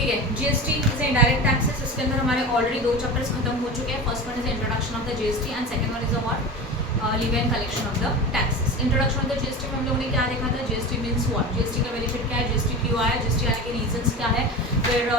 ठीक है, GST is indirect taxes, इसके अंदर हमारे ऑलरेडी 2 चैप्टर्स खत्म हो चुके हैं। First one is introduction of the GST and second one is about leave and collection of the taxes. Introduction of the GST में हम लोगों ने क्या देखा था, जीएसटी मीन्स व्हाट, जीएसटी का बेनिफिट क्या है, जीएसटी क्यों आया, जीएसटी आने के रीजंस क्या है, फिर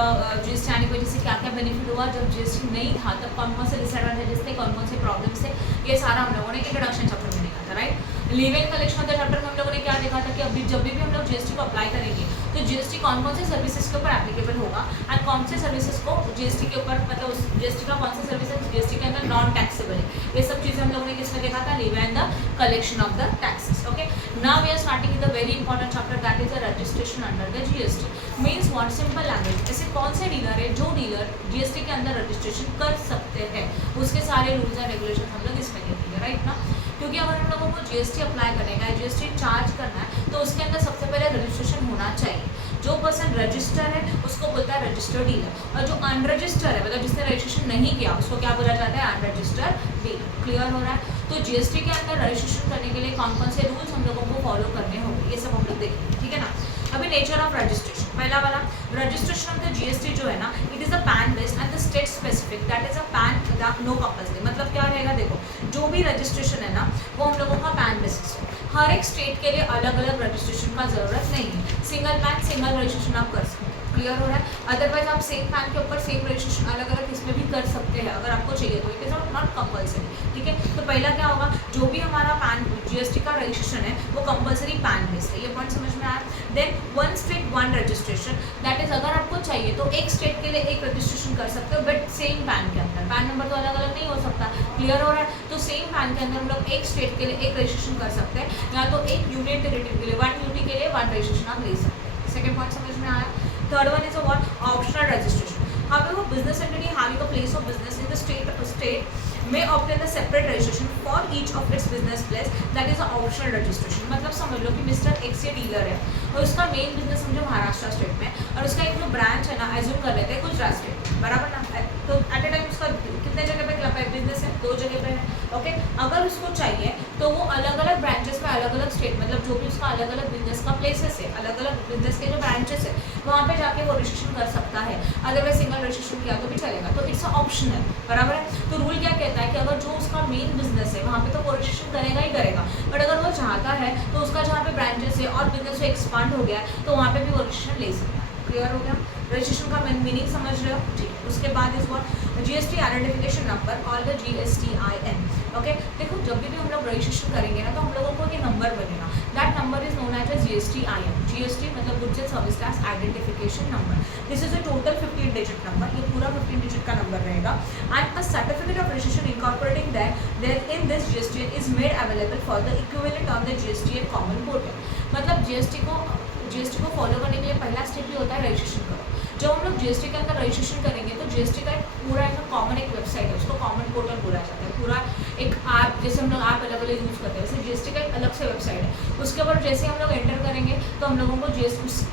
जीएसटी आने की वजह से क्या क्या बेनिफिट हुआ, जब जीएसटी नहीं था तब कौन कौन से डिसएडवांटेजेस थे, कौन कौन से प्रॉब्लम्स थे, ये सारा हम लोगों ने इंट्रोडक्शन चैप्टर में देखा था, right. Leave and collection of the chapter में हम लोगों ने क्या देखा था कि अभी जब भी हम लोग जीएसटी को अप्लाई करेंगे तो जीएसटी कौन कौन से सर्विसेज के ऊपर एप्लीकेबल होगा एंड कौन से सर्विसेज को जीएसटी के ऊपर, मतलब उस जीएसटी का कौन सा सर्विसेज जीएसटी के अंदर नॉन टैक्सेबल है, ये सब चीजें हम लोगों ने किसमें देखा था, levy and the collection of the taxes. Okay, now we are starting with the very important chapter that is the registration under the GST. Means what, simple language, ऐसे कौन से डीलर है जो डीलर जीएसटी के अंदर registration कर सकते हैं, उसके सारे रूल्स एंड रेगुलेशन हम लोग इसमें देखेंगे, राइट ना। क्योंकि अगर हम लोगों को जीएसटी अप्लाई करने का, जीएसटी चार्ज करना है, तो उसके अंदर सबसे पहले रजिस्ट्रेशन होना चाहिए। जो पर्सन रजिस्टर है उसको बोलता है रजिस्टर्ड डीलर, और जो अनरजिस्टर है, मतलब जिसने रजिस्ट्रेशन नहीं किया, उसको क्या बोला जाता है, अनरजिस्टर्ड डीलर। क्लियर हो रहा है। तो जीएसटी के अंदर रजिस्ट्रेशन करने के लिए कौन कौन से रूल्स हम लोगों को फॉलो करने होंगे, ये सब हम लोग देखेंगे, ठीक है ना। अभी नेचर ऑफ रजिस्ट्रेशन, पहला वाला रजिस्ट्रेशन ऑफ द जीएसटी जो है ना, it is a PAN based and the state specific, that is a PAN no compulsory. मतलब क्या रहेगा, देखो जो भी रजिस्ट्रेशन है ना वो हम लोगों का पैन बेसिस है, हर एक स्टेट के लिए अलग अलग रजिस्ट्रेशन का जरूरत नहीं है। सिंगल पैन सिंगल रजिस्ट्रेशन आप कर सकते हैं, क्लियर हो रहा है। अदरवाइज आप सेम पैन के ऊपर सेम रजिस्ट्रेशन अलग अलग इसमें भी कर सकते हैं अगर आपको चाहिए तो, इट इज नॉट कंपल्सरी, ठीक है। तो पहला क्या होगा, जो भी हमारा पैन जीएसटी का रजिस्ट्रेशन है वो कंपल्सरी पैन बेस्ड है, ये पॉइंट समझ में आया। Then one state one registration, that is अगर आपको चाहिए तो एक स्टेट के लिए एक रजिस्ट्रेशन कर सकते हो, बट सेम पैन के अंदर, पैन नंबर तो अलग अलग नहीं हो सकता, क्लियर हो रहा है। तो सेम पैन के अंदर हम लोग एक स्टेट के लिए एक रजिस्ट्रेशन कर सकते हैं, या तो एक यूनियन टेरिटरी के लिए वन यूटी के लिए वन रजिस्ट्रेशन आप ले सकते हैं। सेकेंड पॉइंट समझ में आया। Third one is a what, optional registration. However, business entity having a place of business in the state may obtain a separate registration for each of its business place, that is a optional registration। मतलब समझ लो कि mister x ये dealer है और उसका main business समझो Maharashtra state में, और उसका एक जो ब्रांच है ना, एज्यूम कर लेते हैं गुजरात स्टेट, बराबर ना। तो एट ए टाइम उसका कितने जगह पे बिजनेस है, 2 जगह पे है, ओके। अगर उसको चाहिए तो वो अलग अलग ब्रांचेस में अलग अलग स्टेट, मतलब जो भी उसका अलग अलग बिजनेस का प्लेसेस है, अलग अलग बिजनेस के जो ब्रांचेस है वहाँ पे जाके वो रजिस्ट्रेशन कर सकता है। अदरवाइज सिंगल रजिस्ट्रेशन किया तो भी चलेगा, तो इट्स ऑप्शनल, बराबर है। तो रूल क्या कहता है कि अगर जो उसका मेन बिजनेस है वहाँ पे तो वो रजिस्ट्रेशन करेगा ही करेगा, बट अगर वो चाहता है तो उसका जहाँ पे ब्रांचेस है और बिजनेस एक्सपांड हो गया है तो वहाँ पे भी वो रजिस्ट्रेशन ले सकता है। क्लियर हो गया, रजिस्ट्रेशन का मीनिंग समझ रहे हो, ठीक है। उसके बाद इस बार GST identification number called the GSTIN, okay. देखो जब भी हम लोग रजिस्ट्रेशन करेंगे ना तो हम लोगों को ये नंबर बनेगा, that number is known as a GSTIN। GST मतलब goods and service tax identification number, this is a total 15 digit number, ये पूरा 15 डिजिट का नंबर रहेगा। And a certificate of registration incorporating that in this GSTN is made available for the equivalent on the GSTN common portal. मतलब GST को follow करने के लिए पहला स्टेप ये होता है रजिस्ट्रेशन करो। जब हम लोग जीएसटी के अंदर रजिस्ट्रेशन करेंगे तो जीएसटी का पूरा एक कॉमन एक वेबसाइट है, उसको कॉमन पोर्टल बोला जाता है, पूरा एक ऐप, जैसे हम लोग ऐप अलग अलग यूज़ करते हैं वैसे जीएसटी का एक अलग से वेबसाइट है। उसके ऊपर जैसे हम लोग एंटर करेंगे तो हम लोगों को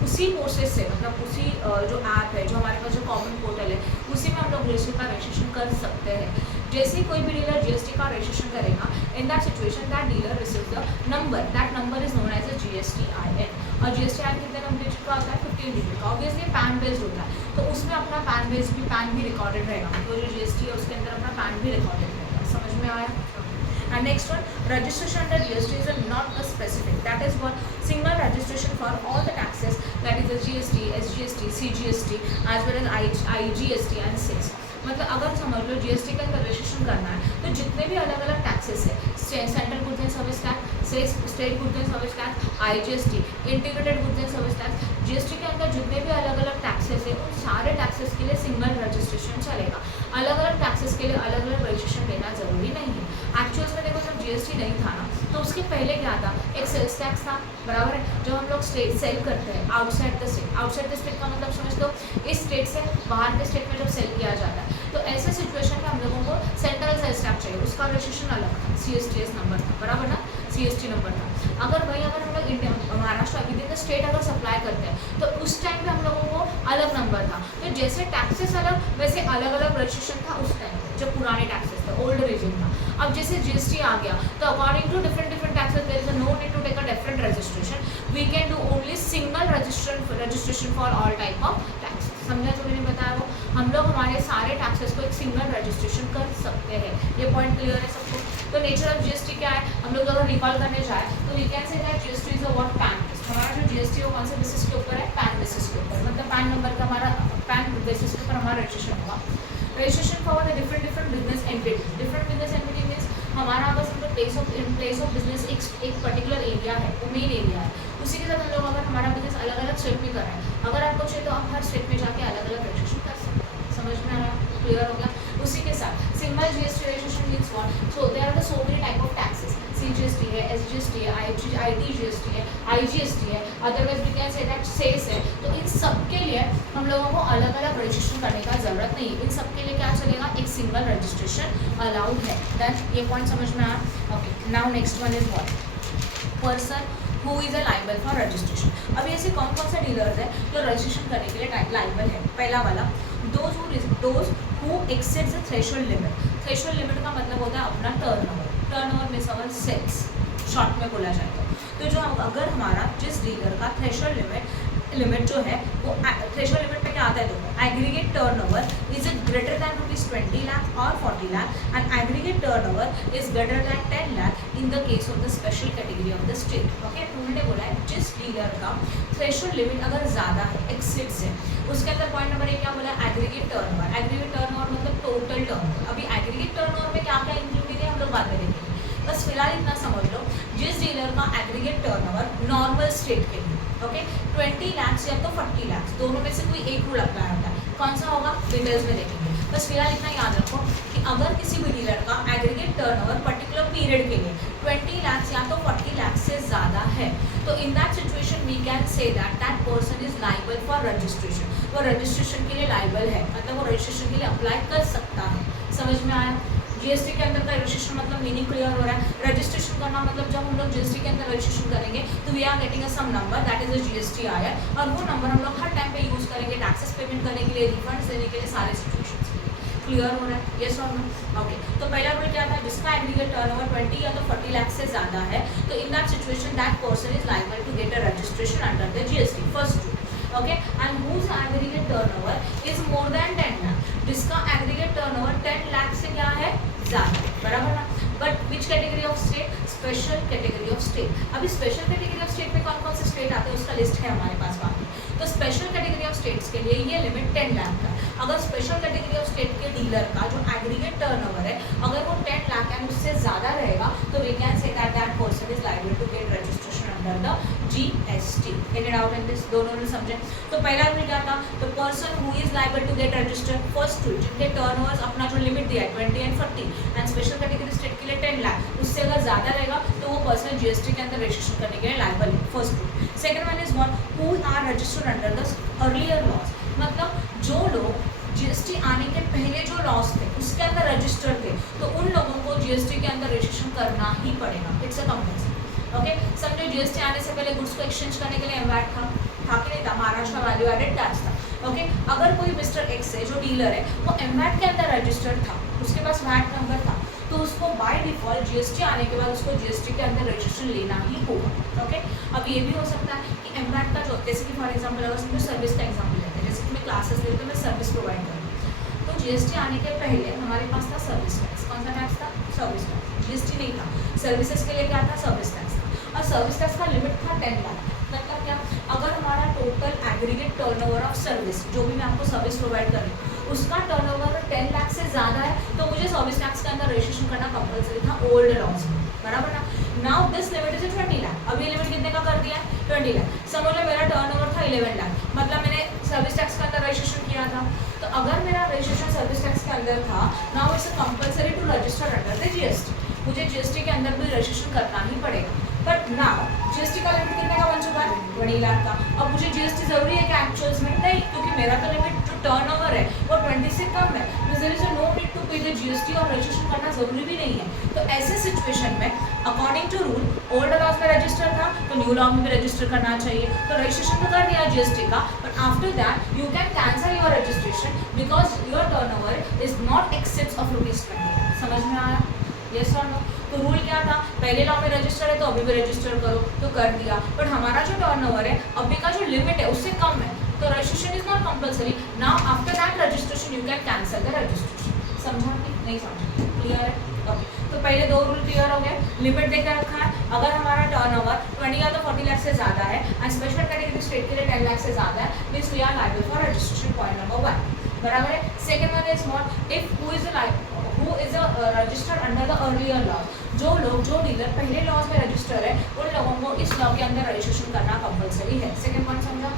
उसी प्रोसेस से, मतलब उसी जो ऐप है, जो हमारे पास जो कॉमन पोर्टल है, उसी में हम लोग जीएसटी का रजिस्ट्रेशन कर सकते हैं। जैसे ही कोई भी डीलर जीएसटी का रजिस्ट्रेशन करेगा, in that situation that dealer receives the number, that number is known as a GSTIN। और GSTIN कितने नंबर डिजिट का होता है, 15 डिजिट का। ऑब्वियसली पैन बेस्ड होता है तो उसमें अपना पैन भी रिकॉर्डेड रहेगा, तो जो जीएसटी है उसके अंदर अपना पैन भी रिकॉर्डेड रहेगा। समझ में आया। And next one, registration under GST is not a specific, that is one single registration for all the taxes, that is the GST, SGST, CGST as well as IGST and cess। मतलब अगर समझ लो GST के अंदर registration करना है तो जितने भी अलग अलग टैक्सेस है, central goods and service tax, state goods and service tax, IGST, integrated goods and service tax, GST के अंदर जितने भी अलग अलग टैक्सेस है उन सारे टैक्सेस के लिए सिंगल रजिस्ट्रेशन चलेगा। अलग अलग टैक्सेस के लिए अलग अलग रजिस्ट्रेशन लेना जरूरी नहीं है। एक्चुअल्स में देखो जब जीएसटी नहीं था ना तो उसके पहले क्या था, एक सेल्स टैक्स था, बराबर है, जो हम लोग सेल करते हैं outside the state. Outside the state का मतलब समझ लो इस स्टेट से बाहर के स्टेट में जब सेल किया जाता है तो ऐसे सिचुएशन में हम लोगों को सेंट्रल सेल्स टैक्स चाहिए, उसका रजिस्ट्रेशन अलग था, CSTS नंबर था, बराबर ना, CST नंबर था। अगर हम लोग India Maharashtra with in the state अगर सप्लाई करते हैं तो उस टाइम पे हम लोगों को अलग नंबर था। तो जैसे टैक्सेस अलग वैसे अलग अलग रजिस्ट्रेशन था उस टाइम पे जब पुराने टैक्सेस थे, ओल्ड रेजिम था। अब जैसे जीएसटी आ गया तो according to different taxes there is no need to take a different registration, we can do only single registration for all type of taxes. समझा जो मैंने बताया वो, हम लोग हमारे सारे टैक्सेस को एक सिंगल रजिस्ट्रेशन कर सकते हैं। ये पॉइंट क्लियर है सबको? तो नेचर ऑफ जीएसटी क्या है, हम लोग अगर रिकॉल करने जाए तो we can say that GST is a what PAN. हमारा जो जीएसटी है कौन से बेसिस के ऊपर है, पैन बेसिस के ऊपर, मतलब पैन नंबर का हमारा पैन बेसिस के ऊपर हमारा रजिस्ट्रेशन होगा। Registration for the different business entity. Different business entity means हमारा अगर समझो प्लेस ऑफ बिजनेस एक पर्टिकुलर एरिया है, वो मेन एरिया है, उसी के साथ हम लोग अगर हमारा बिजनेस अलग अलग स्टेट में कर रहे हैं, अगर आपको चाहिए तो आप हर स्टेट में जाके अलग अलग रजिस्ट्रेशन कर सकते हैं। समझ में आ रहा है? क्लियर हो गया? उसी के साथ single GST registration means what, so there are so many type of taxes, CGST है, एसजीएसटी है, आईटीजीएसटी है, आईजीएसटी है, otherwise we can say that cess है। तो इन सब के लिए हम लोगों को अलग अलग रजिस्ट्रेशन करने का जरूरत नहीं है। इन सब के लिए क्या चलेगा, एक सिंगल रजिस्ट्रेशन अलाउड है। देन ये पॉइंट समझ में आया? Okay, now next one is what, person who is a liable for registration. अभी ऐसे कौन कौन से डीलर्स हैं जो रजिस्ट्रेशन करने के लिए लाइबल है? पहला वाला, those who exceeds the threshold limit. Threshold limit का मतलब होता है अपना टर्नओवर मींस अवर सेल्स, शॉर्ट में बोला जाए तो जो अगर हमारा जिस डीलर का थ्रेशोल्ड लिमिट जो है वो थ्रेशोल्ड लिमिट में क्या आता है, देखो aggregate turnover is greater than ₹20 lakh और 40 lakh and aggregate turnover is greater than 10 lakh in the case of the special category of the state. Okay, उन्होंने बोला है जिस डीलर का थ्रेशोल्ड लिमिट अगर ज़्यादा है, एक्सीड्स है, उसके अंदर पॉइंट नंबर एक क्या बोला, एग्रीगेट टर्नओवर। एग्रीगेट टर्नओवर मतलब टोटल टर्नओवर। अभी एग्रीगेट टर्नओवर में क्या क्या इंक्लूडेड है हम लोग बाद में देखेंगे, बस फिलहाल इतना समझ लो, जिस डीलर का एग्रीगेट टर्नओवर नॉर्मल स्टेट के लिए ओके 20 लाख या तो 40 लाख, दोनों में से कोई एक रूल अप्लाई होता है, कौन सा होगा डिटेल्स में देखेंगे। बस फिलहाल इतना याद रखो कि अगर किसी भी डीलर का एग्रीगेट टर्नओवर पर्टिकुलर पीरियड के लिए 20 लाख या तो 40 लाख से ज़्यादा है, तो in that situation we can say that that person is liable for registration. वो रजिस्ट्रेशन के लिए लाइबल है, मतलब वो रजिस्ट्रेशन के लिए अप्लाई कर सकता है। समझ में आया? जीएसटी के अंदर का रजिस्ट्रेशन मतलब मीनिंग क्लियर हो रहा है। रजिस्ट्रेशन करना मतलब जब हम लोग जीएसटी के अंदर रजिस्ट्रेशन करेंगे तो we are getting a some number that is a GST आया, और वो नंबर हम लोग हर टाइम पे यूज़ करेंगे टैक्सेस पेमेंट करने के लिए, रिफंड्स देने के लिए, सारे सिचुएशंस के लिए। क्लियर हो रहा है? यस और नो? ओके, तो पहला रूल क्या था, जिसका एग्रीगेट टर्नओवर 20 या तो 40 लाख से ज़्यादा है, तो in that situation that person is liable to get a registration under the GST. First rule. Okay, and whose aggregate turnover is more than 10 lakh, जिसका एग्रीगेट टर्नओवर 10 लाख से क्या है, ज़्यादा, बराबर ना? But which category of state, special category of state. अभी special category of state में कौन कौन से स्टेट आते हैं उसका लिस्ट है हमारे पास बाकी। तो स्पेशल कैटेगरी ऑफ स्टेट्स के लिए ये लिमिट 10 लाख का। अगर स्पेशल कैटेगरी ऑफ स्टेट के डीलर का जो एग्रीगेट टर्नओवर है अगर वो 10 लाख एंड उससे ज़्यादा रहेगा, तो we can say that that person is liable to get registration under the GST. Any doubt in this? दोनों ने समझे? तो पहला रूल क्या था, the person who is liable to get registered. First rule, जिनके टर्नओवर अपना जो लिमिट दिया है 20 and 40 and special category state के लिए 10 लाख, उससे अगर ज़्यादा रहेगा तो वो पर्सन जीएसटी के अंदर रजिस्ट्रेशन करने के लिए लाइबल है। First rule. Second one is one who are registered under the earlier laws, मतलब जो लोग जीएसटी आने के पहले जो लॉज थे उसके अंदर रजिस्टर्ड थे, तो उन लोगों को जीएसटी के अंदर रजिस्ट्रेशन करना ही पड़ेगा। It's a compulsory. ओके, समझो जीएसटी आने से पहले गुड्स को एक्सचेंज करने के लिए एमवैट था कि नहीं था, महाराष्ट्र वैल्यू एडेड टैक्स था। ओके, अगर कोई मिस्टर एक्स है जो डीलर है वो एमवैट के अंदर रजिस्टर्ड था, उसके पास वैट नंबर था, तो उसको बाय डिफॉल्ट जीएसटी आने के बाद उसको जीएसटी के अंदर रजिस्ट्रेशन लेना ही होगा। ओके, अब ये भी हो सकता है कि एमवैट का जो, जैसे कि फॉर एग्जांपल अगर समझो सर्विस का एग्जांपल लेते हैं, जैसे कि मैं क्लासेस लेती हूँ, मैं सर्विस प्रोवाइड कर रही हूँ, तो जीएसटी आने के पहले हमारे पास था सर्विस टैक्स। कौन सा टैक्स था? Service tax. जीएसटी नहीं था, सर्विसेज के लिए क्या था? सर्विस टैक्स था, और सर्विस टैक्स का लिमिट था 10 लाख। मतलब क्या, अगर हमारा total aggregate turnover of service, जो भी मैं आपको सर्विस प्रोवाइड कर रही हूँ, उसका टर्नओवर 10 लाख से ज़्यादा है, तो मुझे सर्विस टैक्स के अंदर रजिस्ट्रेशन करना कंपलसरी था ओल्ड लॉज में, बराबर ना? Now this limit is 20 lakh. अब ये लिमिट कितने का कर दिया है? 20 लाख। समझ लो मेरा टर्नओवर था 11 लाख, मतलब मैंने सर्विस टैक्स के अंदर रजिस्ट्रेशन किया था, तो अगर मेरा रजिस्ट्रेशन सर्विस टैक्स के अंदर था, now it's compulsory to register under the GST. मुझे जीएसटी के अंदर भी रजिस्ट्रेशन करना ही पड़ेगा। बट नाउ जीएसटी का लिमिट कितने का बन चुका है? 20 लाख का। अब मुझे जीएसटी जरूरी है क्या एक्चुअल्स में? नहीं, क्योंकि मेरा तो लिमिट जो टर्नओवर है वो 20 से कम है, there is no need to pay the GST, और रजिस्ट्रेशन करना जरूरी भी नहीं है। तो ऐसे सिचुएशन में according to rule old laws में रजिस्टर था तो न्यू लॉ में भी रजिस्टर करना चाहिए, तो रजिस्ट्रेशन तो कर दिया जीएसटी का, but after that you can cancel your registration because your turnover is not except of ₹20। समझ में आया? यस और नो? तो रूल क्या था, पहले लॉ में रजिस्टर है तो अभी भी रजिस्टर करो, तो कर दिया, बट हमारा जो टर्नओवर है अभी का जो लिमिट है उससे कम है, तो registration is not compulsory. Now after that registration you can cancel the registration. समझा कि नहीं समझा? क्लियर है? ओके. तो पहले दो रूल क्लियर हो गए. लिमिट देकर रखा है, अगर हमारा टर्नओवर 20 या तो 40 लाख से ज़्यादा है एंड स्पेशल कैटेगरी स्टेट के लिए 10 लाख से ज़्यादा है, means we are liable for registration. Point number 1. बराबर है. Second one is what, if who is registered under the earlier law. जो डीलर पहले लॉज में रजिस्टर है उन लोगों को इस लॉ के अंदर रजिस्ट्रेशन करना कंपलसरी है. सेकेंड पॉइंट समझा.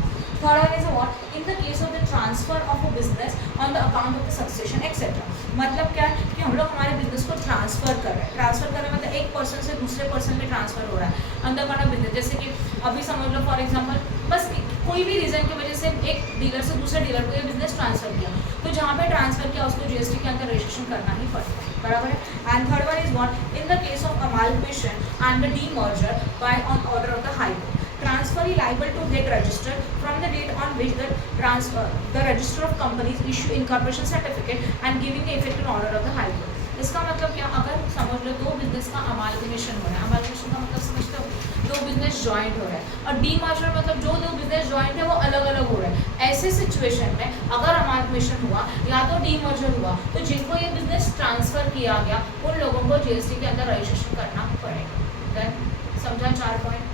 Third one is what, in the case of the transfer of a business on the account of the succession etcetera. मतलब क्या है कि हम लोग हमारे बिजनेस को ट्रांसफर कर रहे हैं. ट्रांसफर कर रहे हैं मतलब एक पर्सन से दूसरे पर्सन में ट्रांसफर हो रहा है अंदर का बिजनेस. जैसे कि अभी समझ लो फॉर एग्जांपल, बस कोई भी रीजन की वजह से एक डीलर से दूसरे डीलर को ये बिजनेस ट्रांसफर किया, तो जहाँ पे ट्रांसफर किया उसको जीएसटी के अंदर रजिस्ट्रेशन करना ही पड़ता है. बराबर है. And third one is what, in the case of amalgamation and the demerger by on order of the high court, transferee liable to get registered from the date on which the register of companies issue incorporation certificate and giving the effect in order of the high court. इसका मतलब क्या, अगर समझ लो दो business का amalgamation हो रहा है. अमालगमेशन का मतलब समझते हो, दो बिजनेस जॉइंट हो रहा है. और डीमर्जर मतलब जो दो बिजनेस जॉइंट है वो अलग अलग हो रहा है. ऐसे सिचुएशन में अगर अमालगमेशन हुआ या तो डीमर्जर हुआ, तो जिनको ये बिजनेस ट्रांसफर किया गया उन लोगों को जीएसटी के अंदर रजिस्ट्रेशन करना पड़ेगा. देन समझा 4 पॉइंट.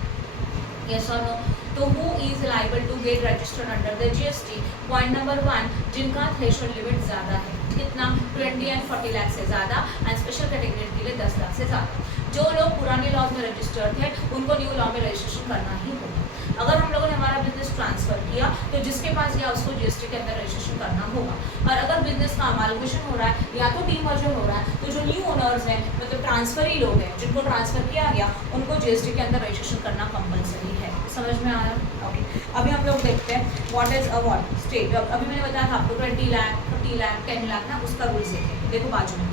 Yes or no? तो who is liable to get registered under the GST? Point number 1, जिनका थ्रेशोल्ड लिमिट ज़्यादा है. कितना? 20 एंड 40 लाख से ज़्यादा एंड स्पेशल कैटेगरी के लिए 10 लाख से ज़्यादा. जो लोग पुराने लॉ में रजिस्टर्ड थे उनको न्यू लॉ में रजिस्ट्रेशन करना ही होगा. अगर हम लोगों ने हमारा बिजनेस ट्रांसफर किया तो जिसके पास गया उसको जीएसटी के अंदर रजिस्ट्रेशन करना होगा. और अगर बिजनेस का अमालगमेशन हो रहा है या तो डीमर्जर हो रहा है, तो जो न्यू ओनर्स हैं मतलब ट्रांसफरी लोग हैं जिनको ट्रांसफर किया गया उनको जीएसटी के अंदर रजिस्ट्रेशन करना कंपलसरी है. समझ में आया? ओके. अभी हम लोग देखते हैं what is a what state. अभी मैंने बताया था आपको 20 लाख 40 लाख 10 लाख ना, उसका रूल्स देखेंगे. देखो बाजू में,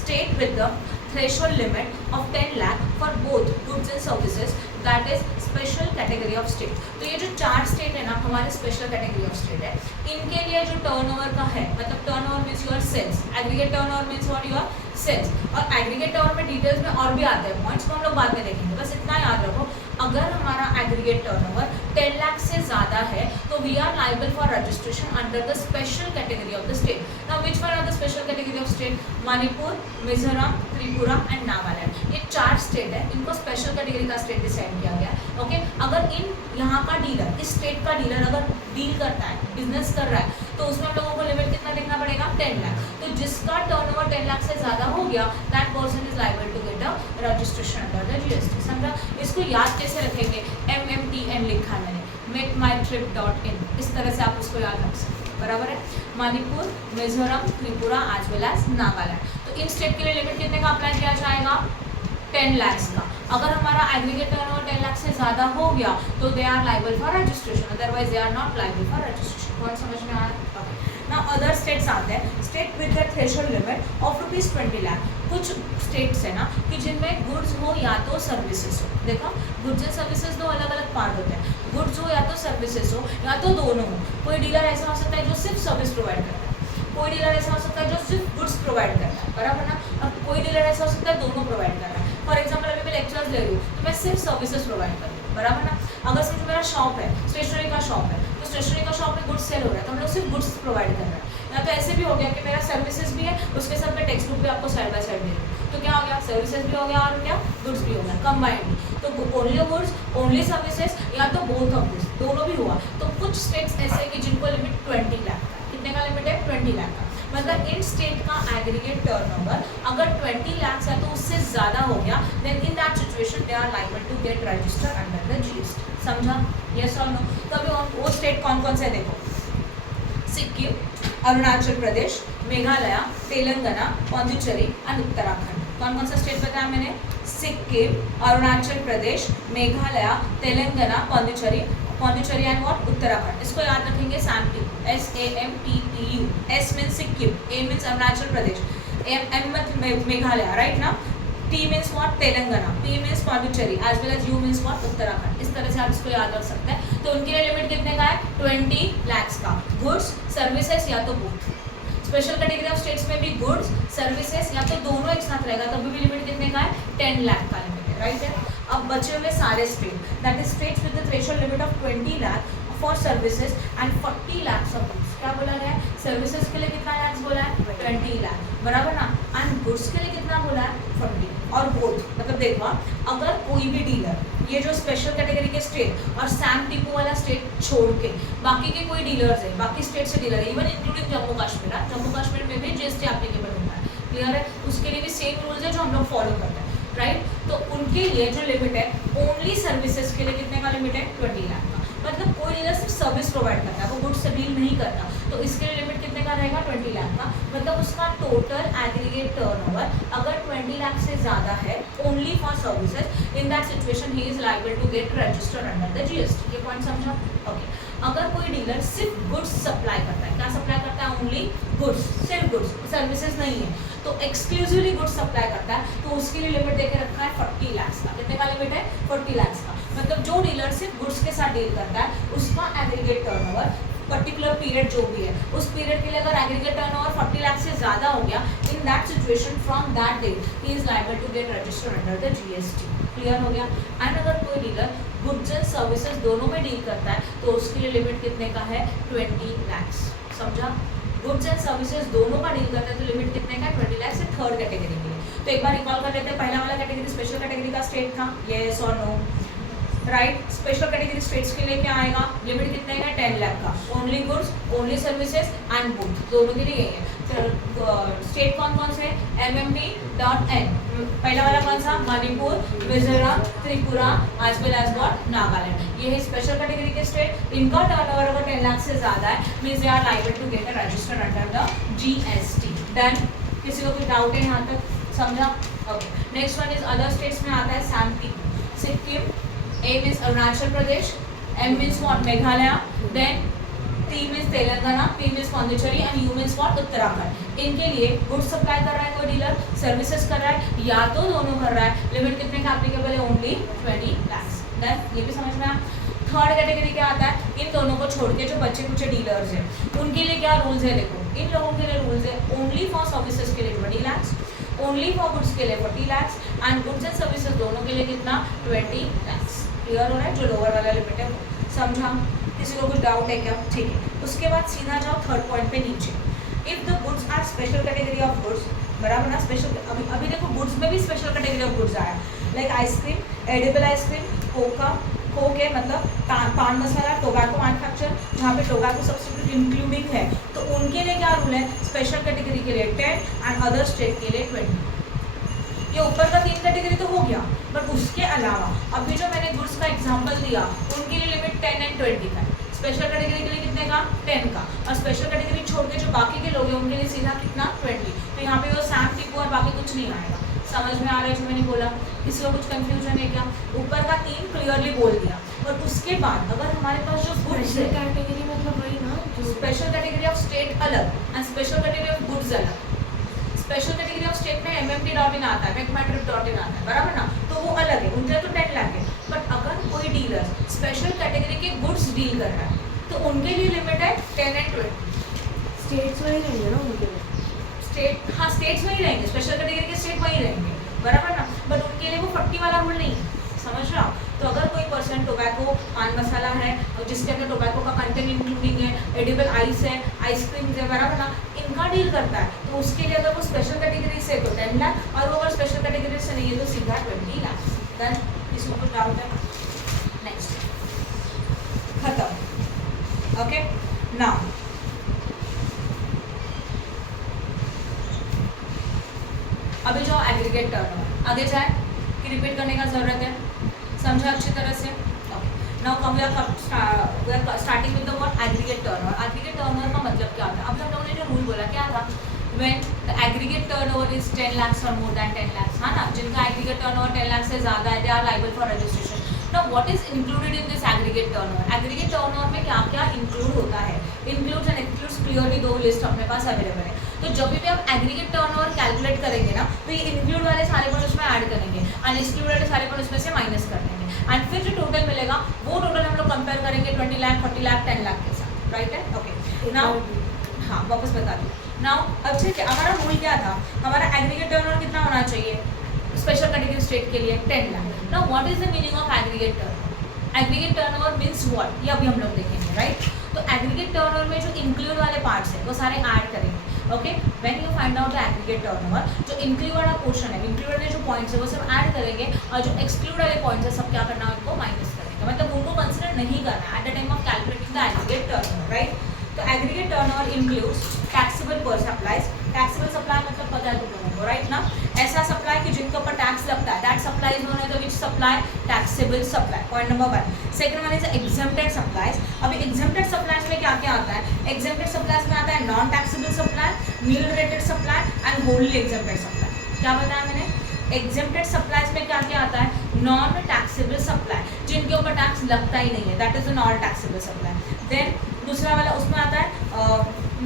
state with the threshold limit of 10 lakh for both goods and services, that is special category of state. तो ये जो 4 स्टेट है ना हमारे स्पेशल कैटेगरी ऑफ स्टेट है. इनके लिए जो टर्नओवर का है, मतलब turnover means your sales, aggregate turnover means what your sales. और एग्रीगेट टर्नओवर में डिटेल्स में और भी आते हैं पॉइंट्स को हम लोग बाद में देखेंगे. बस इतना याद रखो, अगर हमारा एग्रीगेट टर्नओवर 10 लाख से ज़्यादा है तो we are liable for registration under the special category of the state. Now which one are the special category of state? Manipur, Mizoram, Tripura and Nagaland. ये 4 स्टेट है, इनको स्पेशल कैटेगरी का स्टेट डिसाइड किया गया. ओके. अगर इन यहाँ का डीलर, इस स्टेट का डीलर अगर डील करता है, बिजनेस कर रहा है, तो उसमें हम लोगों को लिमिट कितना देखना पड़ेगा? 10 लाख. तो जिसका टर्नओवर 10 लाख से ज़्यादा हो गया, that person is liable to get a registration under the GST. समझा? इसको याद कैसे रखेंगे? MMTN लिखा मैंने, makemytrip.in. इस तरह से आप उसको याद रख सकते हैं. बराबर है. Manipur, Mizoram, Tripura as well as Nagaland. तो इन स्टेट के लिए लिमिट कितने का अप्लाई किया जाएगा? 10 लाख का. अगर हमारा एग्रीगेट टर्नओवर 10 लाख से ज़्यादा हो गया तो they are liable for registration, otherwise they are not liable for registration. कौन समझ में आ रहा है? नाउ अदर स्टेट्स आते हैं. State with the threshold limit of ₹20 lakh. कुछ स्टेट्स है ना कि जिनमें गुड्स हो या तो सर्विसेज हो. देखो, गुड्स एंड सर्विसेज दो अलग अलग पार्ट होते हैं. गुड्स हो या तो सर्विसेज हो या तो दोनों हो. कोई डीलर ऐसा हो सकता है जो सिर्फ सर्विस प्रोवाइड करता है, कोई डीलर ऐसा हो सकता है जो सिर्फ गुड्स प्रोवाइड करता है. बराबर ना? अब कोई डीलर ऐसा हो सकता है दोनों प्रोवाइड कर रहा है. फॉर एग्जाम्पल अभी मैं लेक्चर्स ले रही हूँ तो मैं सिर्फ सर्विसेज प्रोवाइड कर रही हूँ. बराबर ना? अगर समझो मेरा शॉप है, स्टेशनरी का शॉप है, तो स्टेशनरी का शॉप में गुड्स सेल हो रहा है तो हम लोग सिर्फ गुड्स प्रोवाइड कर रहे हैं. या तो ऐसे भी हो गया कि मेरा सर्विसेज भी है, उसके साथ मैं टेक्स्ट बुक भी आपको साइड बाय साइड दे रही हूँ, तो क्या हो गया? सर्विसेज भी हो गया और क्या? गुड्स भी हो गया, कंबाइंड. तो ओनली गुड्स, ओनली सर्विसेज या तो बोथ ऑफ दिस, दोनों भी हुआ. तो कुछ स्टेट्स ऐसे कि जिनको लिमिट 20 लाख का. कितने का लिमिट है? 20 लाख का. मतलब इन स्टेट का एग्रीगेट टर्नओवर अगर 20 लाख या तो उससे ज़्यादा हो गया, then in that situation they are liable to get registered under the GST. समझा? यस और नो? तो अभी वो स्टेट कौन कौन से देखो, सिक्किम, अरुणाचल प्रदेश, मेघालय, तेलंगाना, पौंडीचेरी एंड उत्तराखंड. कौन कौन सा स्टेट बताया मैंने? Sikkim, Arunachal Pradesh, Meghalaya, Telangana, Pondicherry and what? उत्तराखंड. इसको याद रखेंगे. SAMTU, SAMTU. S means Sikkim, A means Arunachal Pradesh, M means Meghalaya, right ना? T means what? Telangana, P means Pondicherry as well as U means what? Uttarakhand. इस तरह से आप इसको याद रख सकते हैं. तो उनके लिए लिमिट कितने का है? 20 लाख का. गुड्स, सर्विसेज या तो both. Special category of states में भी गुड्स, सर्विसेज या तो दोनों एक साथ रहेगा, तभी भी लिमिट कितने का है? 10 लाख का लिमिट है. राइट है? अब बचे हुए सारे state, that is states with the threshold limit of 20 lakh for services and 40 lakhs of goods. क्या बोला गया है? सर्विसेज के लिए कितना लैक्स बोला है? 20 लाख, बराबर ना। एंड गुड्स के लिए कितना बोला है? 40। और बोथ मतलब देखो, अगर कोई भी डीलर, ये जो स्पेशल कैटेगरी के स्टेट और सैम टिपू वाला स्टेट छोड़ के बाकी के कोई डीलर्स है, बाकी स्टेट से डीलर है, इवन इंक्लूडिंग जम्मू कश्मीर है, जम्मू कश्मीर में भी जीएसटी एप्लीकेबल होता है, क्लियर है? उसके लिए भी सेम रूल्स है जो हम लोग फॉलो करते हैं, राइट? तो उनके लिए जो लिमिट है, ओनली सर्विसेज के लिए कितने का लिमिट है? 20 लाख का। मतलब कोई डीलर सिर्फ सर्विस प्रोवाइड करता है, वो गुड्स से डील नहीं करता, तो इसके लिए लिमिट कितने का रहेगा? 20 लाख का। मतलब उसका टोटल एग्रीगेट टर्नओवर अगर 20 लाख से ज़्यादा है only for services, in that situation he is liable to get registered under the GST. ये पॉइंट समझा? ओके। अगर कोई डीलर सिर्फ गुड्स सप्लाई करता है, क्या सप्लाई करता है? ओनली गुड्स, सिर्फ गुड्स, सर्विसेज नहीं है, तो एक्सक्लूसिवली गुड्स सप्लाई करता है, तो उसके लिए लिमिट देके रखा है 40 लाख का। कितने का लिमिट है? 40 लाख का। मतलब जो डीलर सिर्फ गुड्स के साथ डील करता है उसका एग्रीगेट टर्नओवर पर्टिकुलर पीरियड जो भी है, उस पीरियड के लिए अगर एग्रीगेट टर्नओवर 40 लाख से ज़्यादा हो गया, in that situation from that date he is liable to get registered under the GST. Clear हो गया? एंड अगर कोई डीलर गुड्स एंड सर्विसेज दोनों में डील करता है तो उसके लिए लिमिट कितने का है? 20 लाख। समझा? गुड्स एंड सर्विसेज दोनों का डील करता है तो लिमिट कितने का? 20 लाख से थर्ड कैटेगरी के लिए। तो एक बार रिकॉल कर लेते हैं, पहला वाला कैटेगरी स्पेशल कैटेगरी का स्टेट था, येस और no, right? Special category states के लिए क्या आएगा? लिमिट कितने का? 10 लाख का। Only goods, only services and both, दोनों के लिए यही है। स्टेट कौन कौन से? MMD.N। पहला वाला कौन सा? Manipur, Mizoram, Tripura, as well as what? Nagaland. ये है स्पेशल कैटेगरी के स्टेट। इनका टर्नओवर अगर 10 लाख से ज्यादा है means they are liable to get registered under the GST. Done? किसी को कोई डाउट है यहाँ तक? समझा? Okay. Next one is other states में आता है सैम, Sikkim, A means Arunachal Pradesh, M means what? Meghalaya, then T means Telangana, P means Pondicherry and U means what? Uttarakhand. इनके लिए गुड्स सप्लाई कर रहा है कोई डीलर, सर्विसेज कर रहा है, या तो दोनों कर रहा है, लिमिट कितने का एप्लीकेबल है? ओनली 20 लाख। देन ये भी समझ में आया? थर्ड कैटेगरी क्या आता है? इन दोनों को छोड़ के जो बच्चे कुछ डीलर्स हैं उनके लिए क्या रूल्स है? देखो, इन लोगों के लिए रूल्स है ओनली फॉर सर्विसेज के लिए 20 लाख, ओनली फॉर गुड्स के लिए 40 lakh and goods and services दोनों के लिए कितना? 20 लाख। क्लियर हो रहा है? जो लोअर वाला लिमिट है समझा? किसी को कुछ डाउट है क्या? ठीक है। उसके बाद सीधा जाओ थर्ड पॉइंट पे नीचे। If the goods are special category of goods, बराबर ना? स्पेशल अभी देखो गुड्स में भी स्पेशल कैटेगरी ऑफ गुड्स आया, like ice cream, edible ice cream, coke है मतलब पान मसाला, टोबैको मैन्युफैक्चर, जहाँ पे टोबैको सब्स्टिट्यूट इंक्लूडिंग है, तो उनके लिए क्या रूल है? स्पेशल कैटेगरी के लिए 10 एंड अदर स्टेट के लिए 20। ये ऊपर का 3 कैटेगरी तो हो गया, बट उसके अलावा अभी जो मैंने गुड्स का एग्जांपल दिया उनके लिए लिमिट 10 एंड 20 का है। स्पेशल कैटेगरी के लिए कितने का? 10 का। और स्पेशल कैटेगरी छोड़ के जो बाकी के लोग हैं उनके लिए सीधा कितना? 20। तो यहाँ पे वो सैम, टिपू और बाकी कुछ नहीं आएगा। समझ में आ रहा है जो मैंने बोला? किसी को कुछ कंफ्यूजन है क्या? ऊपर का 3 क्लियरली बोल दिया, और उसके बाद अगर हमारे पास जो गुड्स है, कैटेगरी मतलब वही ना, जो स्पेशल कैटेगरी ऑफ स्टेट अलग and special category of goods अलग। स्पेशल कैटेगरी ऑफ स्टेट में MMD.in आता है, McMatrip.in आता है, बराबर ना? तो वो अलग है, उनके तो 10 लाख है। बट अगर कोई डीलर स्पेशल कैटेगरी के गुड्स डील कर रहा है तो उनके लिए लिमिट है 10 एंड 20। स्टेट्स वही रहेंगे ना उनके लिए? स्टेट, हाँ स्टेट्स वही रहेंगे, स्पेशल कैटेगरी के स्टेट वही रहेंगे, बराबर ना? बट उनके लिए वो 40 वाला रूल नहीं है, समझ रहा? तो अगर कोई पर्सन टोबैको, पान मसाला है और जिसके अंदर टोबैको का कंटेंट इंक्लूडिंग है, एडिबल आइस है, आइसक्रीम है, बराबर ना? इनका डील करता है तो उसके लिए अगर वो स्पेशल कैटेगरी से तो 10 लाख, और वो अगर स्पेशल कैटेगरी से नहीं है तो सीधा 20 लाख। देन इसमें कुछ डाउट है? नेक्स्ट, खत्म। ओके, नाउ अभी जो एग्रीगेट टर्नओवर आगे जाए कि रिपीट करने का जरूरत है? समझा अच्छी तरह से? Now come we are starting with the what? Aggregate turnover. Aggregate turnover का मतलब क्या होता है? अभी हम लोगों ने जो रूल बोला क्या था? When the aggregate turnover is 10 lakh और मोर देन 10 लाख, हाँ ना? जिनका एग्रीगेट टर्नओवर 10 लाख से ज़्यादा है, they are liable for registration. Now what is included in this aggregate turnover? Aggregate turnover में क्या क्या इंक्लूड होता है? Includes and excludes clearly 2 list अपने पास अवेलेबल है। तो जब भी आप एग्रीगेट टर्नओवर कैलकुलेट करेंगे ना, तो ये इंक्लूड वाले सारे पॉइंट उसमें ऐड करेंगे एंड एक्सक्लूड वाले सारे पॉइंट उसमें से माइनस कर देंगे, एंड फिर जो टोटल मिलेगा वो टोटल हम लोग कंपेयर करेंगे 20 लाख, 40 लाख, 10 लाख के साथ, राइट है? ओके, नाउ हाँ वापस बता दूँ। नाउ अब ठीक है, हमारा रूल क्या था? हमारा एग्रीगेट टर्नओवर कितना होना चाहिए स्पेशल कैटेगरी स्टेट के लिए? 10 lakh. Now what is the meaning of aggregate turnover? Aggregate turnover means what, ये अभी हम लोग देखेंगे, राइट। तो एग्रीगेट टर्नओवर में जो इंक्लूड वाले पार्ट्स है वो सारे ऐड करेंगे, okay. When you find out the aggregate turnover, जो इंक्लूड वाला पोर्शन है, इंक्लूड वाले जो पॉइंट्स है वो सब ऐड करेंगे, और जो एक्सक्लूड वाले पॉइंट्स है सब क्या करना है, उनको माइनस करेंगे, मतलब उनको कंसिडर नहीं करना है eight the time of calculating the aggregate turnover, right. तो एग्रीगेट टर्नओवर इंक्लूड्स टैक्सेबल पर सप्लाईज, टैक्सेबल सप्लाई मतलब पता है तुम लोगों को, राइट ना, ऐसा सप्लाई कि जिनके ऊपर टैक्स लगता है, that supply is known as which supply, taxable supply, point number 1। Second one is exempted supplies. अभी एग्जेम्प्टेड सप्लाईज में क्या क्या आता है, एग्जेम्प्टेड सप्लाईज में आता है non taxable supply, nil rated supply and wholly exempted supply. क्या बताया मैंने, एग्जेम्प्टेड सप्लाईज में क्या क्या आता है, नॉन टैक्सेबल सप्लाई, जिनके ऊपर टैक्स लगता ही नहीं है, that is non taxable supply. Then दूसरा वाला उसमें आता है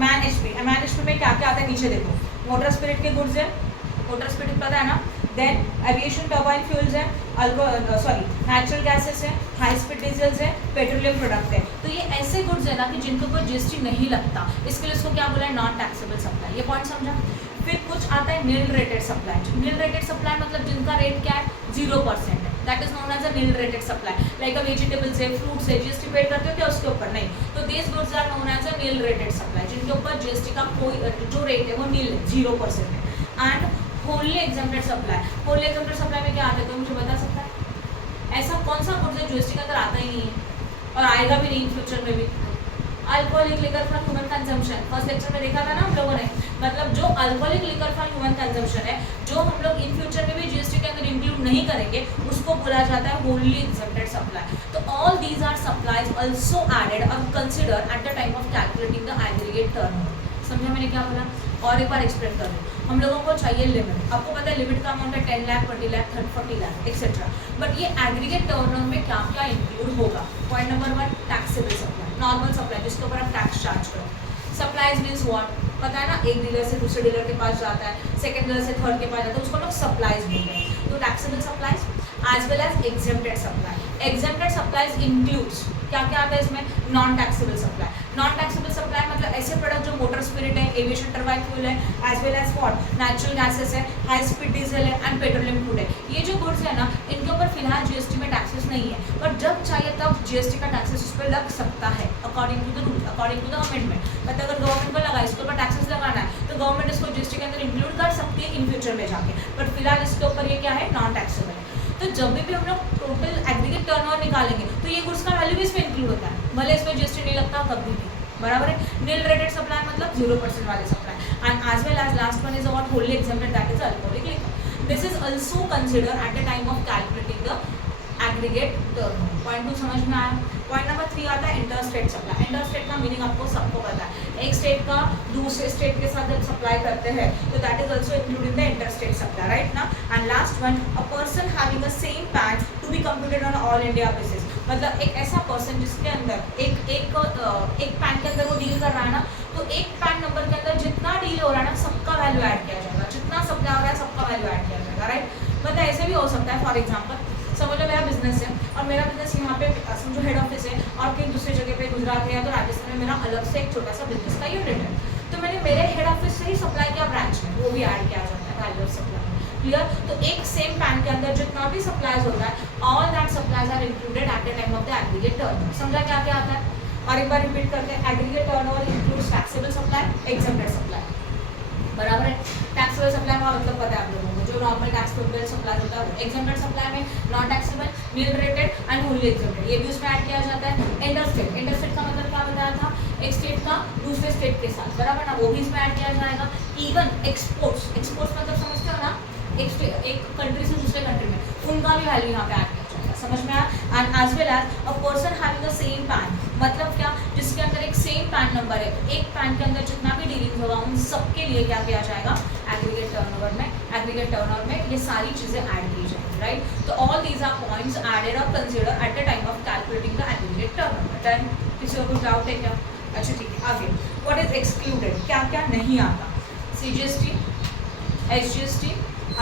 मैन एचपी, मैन एचपी में क्या क्या आता है, नीचे देखो, मोटर स्पिरिट के गुड्स है, मोटर स्पिरिट पता है ना, देन एविएशन टर्बाइन फ्यूल्स है, नेचुरल गैसेस है, हाई स्पीड डीजल्स है, पेट्रोलियम प्रोडक्ट है। तो ये ऐसे गुड्स है ना कि जिनको कोई जीएसटी नहीं लगता, इसके लिए इसको क्या बोला है, नॉन टैक्सेबल सप्लाई, ये पॉइंट समझा। फिर कुछ आता है nil rated supply. Nil rated supply मतलब जिनका रेट क्या है, 0% है, that is known as a nil rated supply. Like a vegetables है, फ्रूट्स है, जीएसटी पे करते हो क्या उसके ऊपर, नहीं, तो this goods are known as a nil rated supply, जिनके ऊपर जीएसटी का कोई जो रेट है वो नील है, 0% है। And wholly exempted supply, wholly exempted supply में क्या आता है, कोई मुझे बता सकता है, ऐसा कौन सा गुड्स है जीएसटी के अंदर आता ही नहीं है और आएगा भी नहीं फ्यूचर में भी, alcoholic liquor for human consumption, first lecture में देखा था ना हम लोगों ने, मतलब जो alcoholic liquor for human consumption है, जो हम लोग इन फ्यूचर में भी जीएसटी के अंदर इंक्लूड नहीं करेंगे, उसको बोला जाता है होलली एग्जेम्प्टेड सप्लाई। तो all these are supplies also added और consider at the time of calculating the aggregate turnover. समझा मैंने क्या बोला, और एक बार एक्सप्लेन कर दूँ। हम लोगों को चाहिए लिमिट, आपको पता है लिमिट का अमाउंट है 10 लाख, 20 लाख, 40 लाख एक्सेट्रा, बट ये एग्रीगेट टर्नओवर में क्या क्या इंक्लूड होगा। Point number 1, taxable supply, normal supply जिसके ऊपर आप टैक्स चार्ज करो। सप्लाईज मीन्स व्हाट, पता है ना, एक डीलर से दूसरे डीलर के पास जाता है, सेकंड डीलर से थर्ड के पास जाता है, उसको लोग सप्लाईज बोलते हैं। तो taxable supplies as well as exempted supply. Exempted supplies includes क्या क्या आता है इसमें, non taxable supply. Non taxable supply मतलब ऐसे प्रोडक्ट जो मोटर स्पिरिट है, एविएशन टर्बाइन फ्यूल है, as well as what, natural gases है, हाई स्पीड डीजल है एंड पेट्रोलियम क्रूड है। ये जो गुड्स है ना, इनके ऊपर फिलहाल जीएसटी में टैक्सेस नहीं है, बट जब चाहिए तब जीएसटी का टैक्सेस उस पर लग सकता है according to the rule, according to the amendment. मतलब अगर गवर्नमेंट को लगा इसके ऊपर टैक्सेस लगाना है तो गवर्नमेंट इसको जीएसटी के अंदर इंक्लूड कर सकती है इन फ्यूचर में जाके, बट फिलहाल इसके ऊपर ये क्या है, नॉन टैक्सेबल है। तो जब भी हम लोग टोटल एग्रीगेट टर्नओवर निकालेंगे तो ये गुड्स का वैल्यू भी इसमें इंक्लूड होता है, भले इसमें जीएसटी नहीं लगता कभी भी, बराबर है। नील रेटेड सप्लाई मतलब 0% वाले supply, and as well as last one is about wholly exempted, that is alcoholic liquor. This is also consider at the time of calculating the aggregate turnover. Point 2 समझ में आया। Point number 3 आता है interstate supply. Interstate का meaning आपको सबको पता है, एक स्टेट का दूसरे स्टेट के साथ जब सप्लाई करते हैं तो that is also included in the interstate supply, right ना। And last one, a person having a same PAN to be computed on all India basis, मतलब एक ऐसा पर्सन जिसके अंदर एक पैन के अंदर वो डील कर रहा है ना, तो एक पैन नंबर के अंदर जितना डील हो रहा है ना सबका वैल्यू ऐड किया जाएगा, जितना सप्लाई हो रहा है सबका वैल्यू ऐड किया जाएगा, राइट। मतलब ऐसे भी हो सकता है, फॉर एग्जाम्पल समझ लो मेरा बिजनेस है और मेरा बिजनेस यहाँ पे समझो हेड ऑफिस है और कहीं दूसरी जगह पे गुजरात है या तो राजस्थान में मेरा अलग से एक छोटा सा बिजनेस का यूनिट है, तो मैंने मेरे हेड ऑफिस से ही सप्लाई किया ब्रांच में, वो भी ऐड किया जाता है वैल्यू ऑफ सप्लाई, क्लियर। तो एक सेम पैन के अंदर जितना भी सप्लाईज होता है, all that supplies are included at the time of the aggregate turnover. समझा क्या क्या आता है, और एक बार रिपीट करते हैं, aggregate turnover includes taxable supply, exempted supply, बराबर है। टैक्सेबल सप्लाई का मतलब पता है आप लोगों को, जो नॉर्मल टैक्स पेबल सप्लाई होता है वो। एग्जेम्प्टेड सप्लाई में non taxable, nil rated and wholly exempted, ये भी उसमें ऐड किया जाता है। इंटरस्टेट, इंटरस्टेट का मतलब क्या बताया था, एक स्टेट का दूसरे स्टेट के साथ, बराबर ना, वो भी इसमें ऐड किया जाएगा। इवन एक्सपोर्ट्स, एक्सपोर्ट्स मतलब समझते हो ना, एक कंट्री से दूसरे कंट्री में, उनका भी वैल्यू यहाँ पे ऐड किया जाएगा, समझ में आया। And as well as a person having a same PAN, मतलब क्या, जिसके अंदर एक सेम पैन नंबर है, तो एक पैन के अंदर जितना भी डीलिंग होगा उन सबके लिए क्या किया जाएगा, एग्रीगेट टर्नओवर में, एग्रीगेट टर्नओवर में ये सारी चीज़ें ऐड की जाएंगी, राइट। तो all these are points added और consider at the time of calculating the aggregate turnover. Done, किसी को कुछ डाउट है क्या? अच्छा ठीक है, आगे व्हाट इज एक्सक्लूडेड, क्या क्या नहीं आता, CGST, SGST,